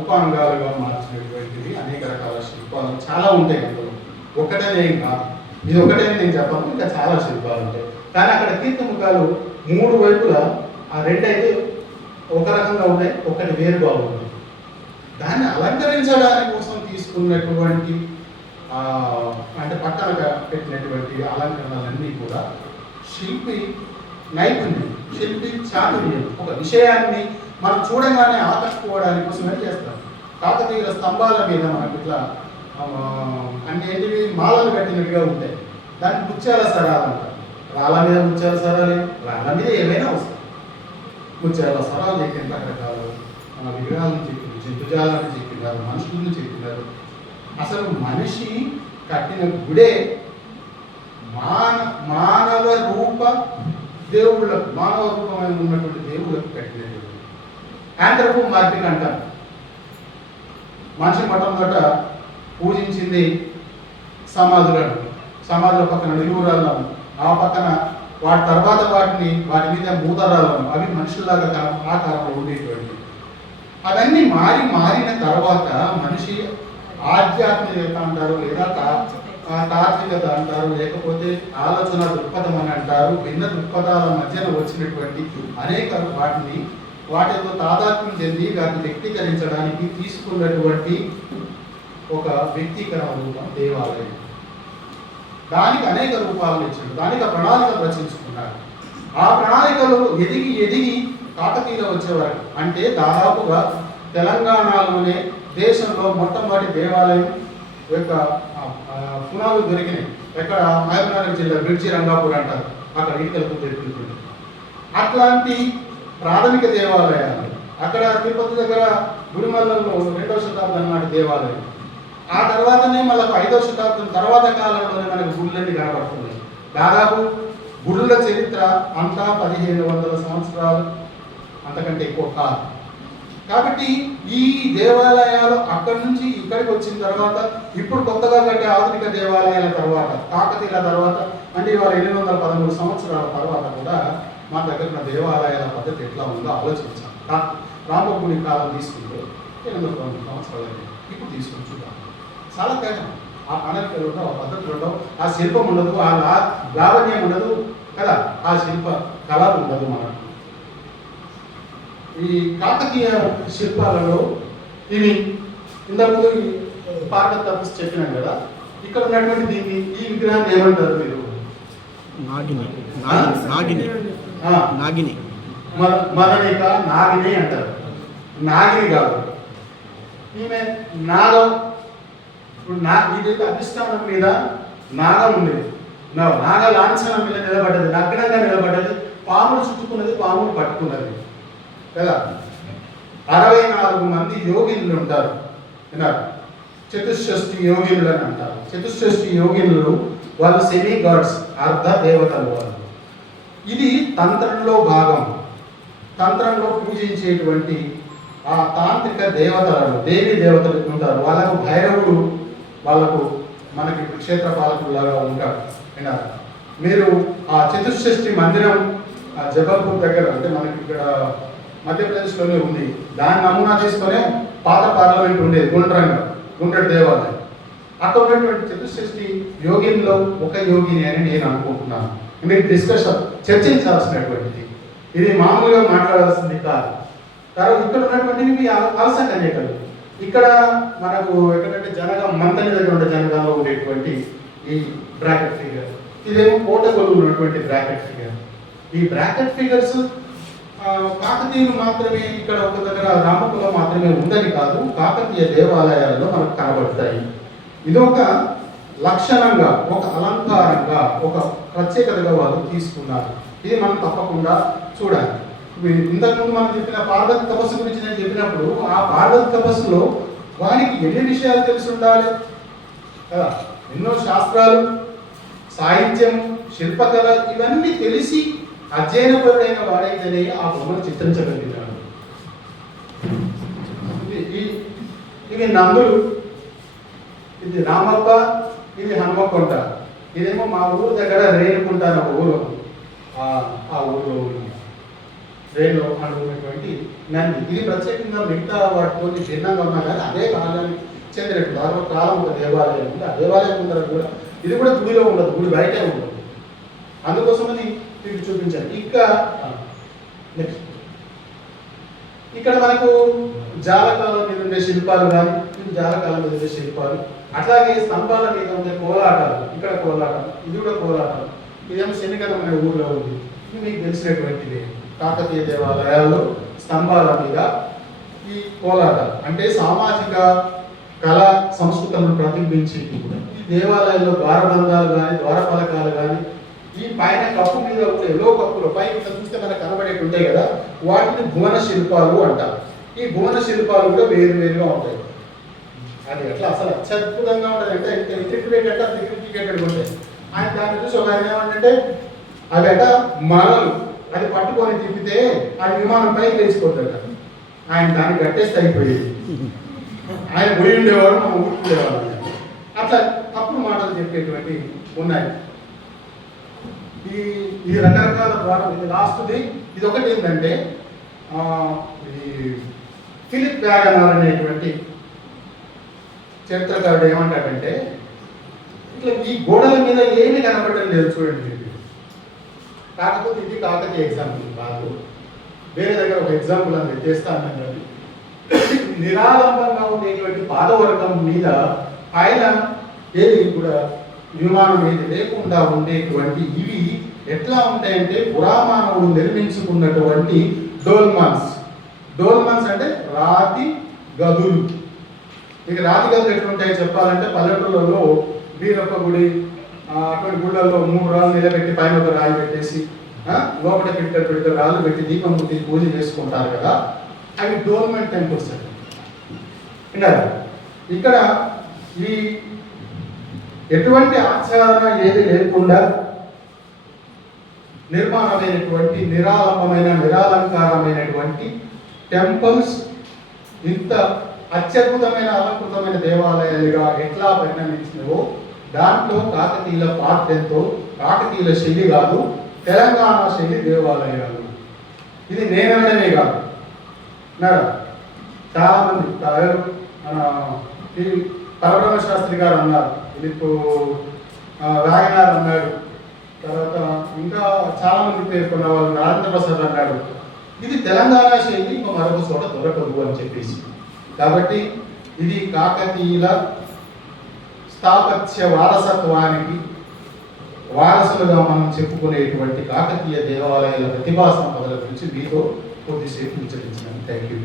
ఉపాంగాలుగా మార్చినటువంటివి అనేక రకాల శిల్పాలు చాలా ఉంటాయి. అందులో ఒకటేనే కాదు, ఇది ఒకటే నేను చెప్పను, ఇంకా చాలా శిల్పాలు ఉంటాయి. కానీ అక్కడ కీర్తి ముఖాలు 3 వైపులా ఆ 2 అయితే ఒక రకంగా ఉంటాయి, ఒకటి వేరుగా ఉంటుంది. దాన్ని అలంకరించడానికి కోసం తీసుకున్నటువంటి అంటే పక్కన పెట్టినటువంటి అలంకరణలన్నీ కూడా శిల్పి నైపుణ్యం, శిల్పి చాతుర్యం. ఒక విషయాన్ని మనం చూడగానే ఆకట్టుకోవడానికి కోసమే చేస్తాం. కాకతీయుల స్తంభాల మీద మనకు ఇట్లా అన్నిటివి మాలలు కట్టినట్టుగా ఉంటాయి. దానికి ముత్యాల సరాలు అంటారు. రాళ్ళ మీద ముత్యాల సరాలు, రాళ్ళ మీద ఏమైనా వస్తాయి. ముత్యాల సరాలు చెక్కిన రకరకాల విగ్రహాలను చెక్కినారు, జంతుజాలను చెక్కినారు, మనుషులను చెక్కినారు. అసలు మనిషి కట్టిన గుడే మానవ రూప దేవుళ్ళకు, మానవ రూపమైన ఉన్నటువంటి దేవుళ్ళకు కట్టినటువంటి యాంథ్రోపోమార్ఫిక్ అంటారు. మనిషి మొట్టమొదట పూజించింది సమాధులను, సమాధుల పక్కన నిలువురాళ్ళను, ఆ పక్కన వాటి తర్వాత వాటి మీద మూతరాలను, అవి మనుషుల్లాగా ఆకారంలో ఉండేటువంటి. అవన్నీ మారిన తర్వాత మనిషి ఆధ్యాత్మికత అంటారు, లేదా తాత్వికత అంటారు, లేకపోతే ఆలోచన దృక్పథం అని అంటారు. భిన్న దృక్పథాల మధ్యన వచ్చినటువంటి అనేక వాటితో తాదాత్మ్యం చెంది వాటిని వ్యక్తీకరించడానికి తీసుకున్నటువంటి ఒక వ్యక్తీకరణ రూపం దేవాలయం. దానికి అనేక రూపాలను ఇచ్చాడు, దానికి ప్రణాళికలు రచించుకున్నారు. ఆ ప్రణాళికలు ఎదిగి కాకతీయులు వచ్చేవారు. అంటే దాదాపుగా తెలంగాణలోనే దేశంలో మొట్టమొదటి దేవాలయం యొక్క పునాలు దొరికినాయి. ఎక్కడ మహబూబ్నగర్ జిల్లా బ్రిడ్జి రంగాపూర్ అంటారు, అక్కడ ఇటుకలకు దొరుకుతుంది. అట్లాంటి ప్రాథమిక దేవాలయాలు అక్కడ తిరుపతి దగ్గర గుడిమల్లంలో 2వ శతాబ్దం నాటి దేవాలయం. ఆ తర్వాతనే మళ్ళీ 5వ శతాబ్దం తర్వాత కాలంలోనే మనకు గుళ్ళన్నీ కనబడుతున్నాయి. దాదాపు గుళ్ళ చరిత్ర అంతా 1500 సంవత్సరాలు, అంతకంటే ఎక్కువ కాదు. కాబట్టి ఈ దేవాలయాలు అక్కడి నుంచి ఇక్కడికి వచ్చిన తర్వాత, ఇప్పుడు కొత్తగా కట్టే ఆధునిక దేవాలయాల తర్వాత, కాకతీయుల తర్వాత, అంటే ఇవాళ 813 సంవత్సరాల తర్వాత కూడా మన దగ్గర ఉన్న దేవాలయాల పద్ధతి ఎట్లా ఉందో ఆలోచించాం. రామగుడి కాలం తీసుకుంటే 813 సంవత్సరాలు ఇప్పుడు తీసుకుని చూద్దాం. చాలా తేడా. ఆ ప్రణాళికలు ఉండవు, ఆ పద్ధతులు ఉండవు, ఆ శిల్పం ఉండదు, ఆ లావణ్యం ఉండదు కదా, ఆ శిల్ప కళ ఉండదు మనకు. ఈ కాకతీయ శిల్పాలలో ఇవి ఇంతకుముందు పార్వతి తపస్సు చెప్పినాం కదా, ఇక్కడ ఉన్నటువంటి దీన్ని ఈ విగ్రహాన్ని ఏమంటారు మీరు? నాగిని మదనిక నాగిని అంటారు. నాగిని కాదు, ఈమె నాగం. ఇప్పుడు ఇదైతే అధిష్టానం మీద నాగం ఉండేది, నాగ లాంఛనం మీద నిలబడ్డది, నగ్నంగా నిలబడ్డది, పాములు చుట్టుకున్నది, పాములు పట్టుకున్నది కదా. 64 మంది యోగినులు ఉంటారు, విన్నారు, చతుషష్ఠి యోగినులు అని అంటారు. చతుషష్ఠి యోగినులు వాళ్ళు సెమీ గాడ్స్, అర్ధ దేవతలు వాళ్ళు. ఇది తంత్రంలో భాగం. తంత్రంలో పూజించేటువంటి ఆ తాంత్రిక దేవతలను, దేవి దేవతలు ఉంటారు. వాళ్ళకు భైరవుడు, వాళ్ళకు మనకి క్షేత్ర పాలకులాగా ఉంటాడు. విన్నారు, మీరు ఆ చతుషష్ఠి మందిరం జబల్పూర్ దగ్గర, అంటే మనకి ఇక్కడ మధ్యప్రదేశ్లోనే ఉంది. దాన్ని నమూనా తీసుకొని పాత పార్లమెంట్ ఉండేది గుండ్రటి దేవాలయం. అక్కడ ఉన్నటువంటి చతుషష్ఠి యోగిన్లో ఒక యోగిని అని నేను అనుకుంటున్నాను. మీరు చర్చించాల్సినటువంటిది, ఇది మామూలుగా మాట్లాడాల్సింది కాదు. తర్వాత ఇక్కడ ఉన్నటువంటివి అలస కన్యకలు. ఇక్కడ మనకు ఎక్కడంటే జనగం, మంతని దగ్గర ఉండే జనగాంలో ఉండేటువంటి ఈ బ్రాకెట్ ఫిగర్, ఇదేమో కోటగోలు ఉన్నటువంటి బ్రాకెట్ ఫిగర్. ఈ బ్రాకెట్ ఫిగర్స్ కాకతీయులు మాత్రమే ఇక్కడ ఒక దగ్గర రామకులం మాత్రమే ఉందని కాదు, కాకతీయ దేవాలయాలలో మనకు కనబడతాయి. ఇది ఒక లక్షణంగా, ఒక అలంకారంగా, ఒక ప్రత్యేకతగా వాళ్ళు తీసుకున్నారు. ఇది మనం తప్పకుండా చూడాలి. ఇంతకుముందు మనం చెప్పిన పార్వతి తపస్సు గురించి నేను చెప్పినప్పుడు, ఆ పార్వతి తపస్సులో వారికి ఎన్ని విషయాలు తెలిసి ఉండాలి కదా. ఎన్నో శాస్త్రాలు, సాహిత్యం, శిల్పకళ ఇవన్నీ తెలిసి అధ్యయనపరుడైన వాడైతేనే ఆ బొమ్మను చిత్రించగలిగినాడు. ఇవి నందులు, ఇది రామప్ప, ఇది హనుమకొండ. ఇదేమో మా ఊరు దగ్గర రేణుకుంట అని ఒక ఊరు, ఆ ఊరిలో రేణులో అనుకున్నటువంటి నంది. ఇది ప్రత్యేకంగా మిగతా వాటితో భిన్నంగా ఉన్నా కానీ అదే కాలానికి చెందినట్టు దాదాపు కాలం ఒక దేవాలయం ఉంది. ఆ దేవాలయం ముందర కూడా ఇది కూడా గుడిలో ఉండదు, గుడి బయటే ఉండదు. అందుకోసమని మీకు చూపించాను. నెక్స్ట్ ఇక్కడ మనకు జాలకాలం మీద ఉండే శిల్పాలు కానీ, ఇది జాలకాలం మీద ఉండే శిల్పాలు, అట్లాగే స్తంభాల మీద ఉండే కోలాటాలు. ఇక్కడ కోలాటం, ఇది కూడా కోలాటం. ఇదేమో శనిగరం అనే ఊళ్ళో ఉంది. ఇది మీకు తెలిసినటువంటిది. కాకతీయ దేవాలయాల్లో స్తంభాల మీద ఈ కోలాటాలు అంటే సామాజిక కళా సంస్కృతులను ప్రతిబింబించి, ఈ దేవాలయాల్లో ద్వారబంధాలు కానీ, ద్వారపలకాలు కానీ, ఈ పైన కప్పు మీద ఉండే లో కప్పులు పైన చూస్తే మనకు కనబడేవి ఉంటాయి కదా, వాటిని భువన శిల్పాలు అంటారు. ఈ భువన శిల్పాలు కూడా వేరువేరుగా ఉంటాయి. అది ఎట్లా అసలు అత్యద్భుతంగా ఉంటుంది అంటే ఇంటిగ్రేటెడ్ ఉంటాయి. ఆయన దాన్ని చూసి ఒక ఆయన ఏమంటే అవి అట మనలు, అది పట్టుకొని తిప్పితే అది విమానం పైకి లేచిపోతాడు. ఆయన దాన్ని కట్టేస్తే అయిపోయేది. ఆయన పోయి ఉండేవాడు, మనం ఊరుకుండేవాడు. అట్లా తప్పుడు మాటలు చెప్పేటువంటి ఉన్నాయి. ఈ రకరకాల ద్వారా ఇది లాస్ట్ది. ఇది ఒకటి ఏంటంటే ఈ ఫిలిప్ వ్యాగనర్ అనేటువంటి చరిత్రకారుడు ఏమంటాడంటే, ఇట్లా ఈ గోడల మీద ఏమి కనపడడం లేదు చూడండి మీరు. కాకపోతే ఇది కాకతీయ ఎగ్జాంపుల్ కాదు, వేరే దగ్గర ఒక ఎగ్జాంపుల్ అని తెస్తాను. నిరాలంబంగా ఉండేటువంటి పాదవర్గం మీద పైన ఏది కూడా విమానం ఏది లేకుండా ఉండేటువంటి ఇవి ఎట్లా ఉంటాయంటే పురామానవుడు నిర్మించుకున్నటువంటి డోల్మన్స్. డోల్మన్స్ అంటే రాతి గదులు. ఇక రాతి గదులు ఎట్లుంటాయో చెప్పాలంటే పల్లెటూళ్ళలో వీరప్ప గుడి అటువంటి గుళ్ళల్లో 3 రాళ్ళు నిలబెట్టి పైన ఒక రాయి పెట్టేసి లోపల పిట్ట రాళ్ళు పెట్టి దీపం ముట్టి పూజ చేసుకుంటారు కదా, అవి డోల్మెంట్ టెంపుల్స్ అండి. ఇక్కడ ఈ ఎటువంటి ఆచ్ఛాదన ఏది లేకుండా నిర్మాణమైనటువంటి నిరాలంబమైన నిరాలంకారమైనటువంటి టెంపుల్స్ ఇంత అత్యద్భుతమైన అలంకృతమైన దేవాలయాలుగా ఎట్లా పరిణమించినవో దాంట్లో కాకతీయుల పాత్ర ఎంతో. కాకతీయుల శైలి కాదు, తెలంగాణ శైలి దేవాలయాలు. ఇది నేననడమే కాదు, చాలా మంది ఈ పరబ్రహ్మ శాస్త్రి గారు అన్నారు, ఇప్పుడు రాయనార్ అన్నాడు, తర్వాత ఇంకా చాలా మంది పేర్కొన్న వాళ్ళు రాజేంద్ర ప్రసాద్ అన్నాడు. ఇది తెలంగాణ శైలి ఇంకో మరొక చోట దొరకదు అని చెప్పేసి. కాబట్టి ఇది కాకతీయుల స్థాపత్య వారసత్వానికి వారసులుగా మనం చెప్పుకునేటువంటి కాకతీయ దేవాలయాల ప్రతిభా సంపదల గురించి మీతో కొద్దిసేపు ముచ్చరించాను. Thank you.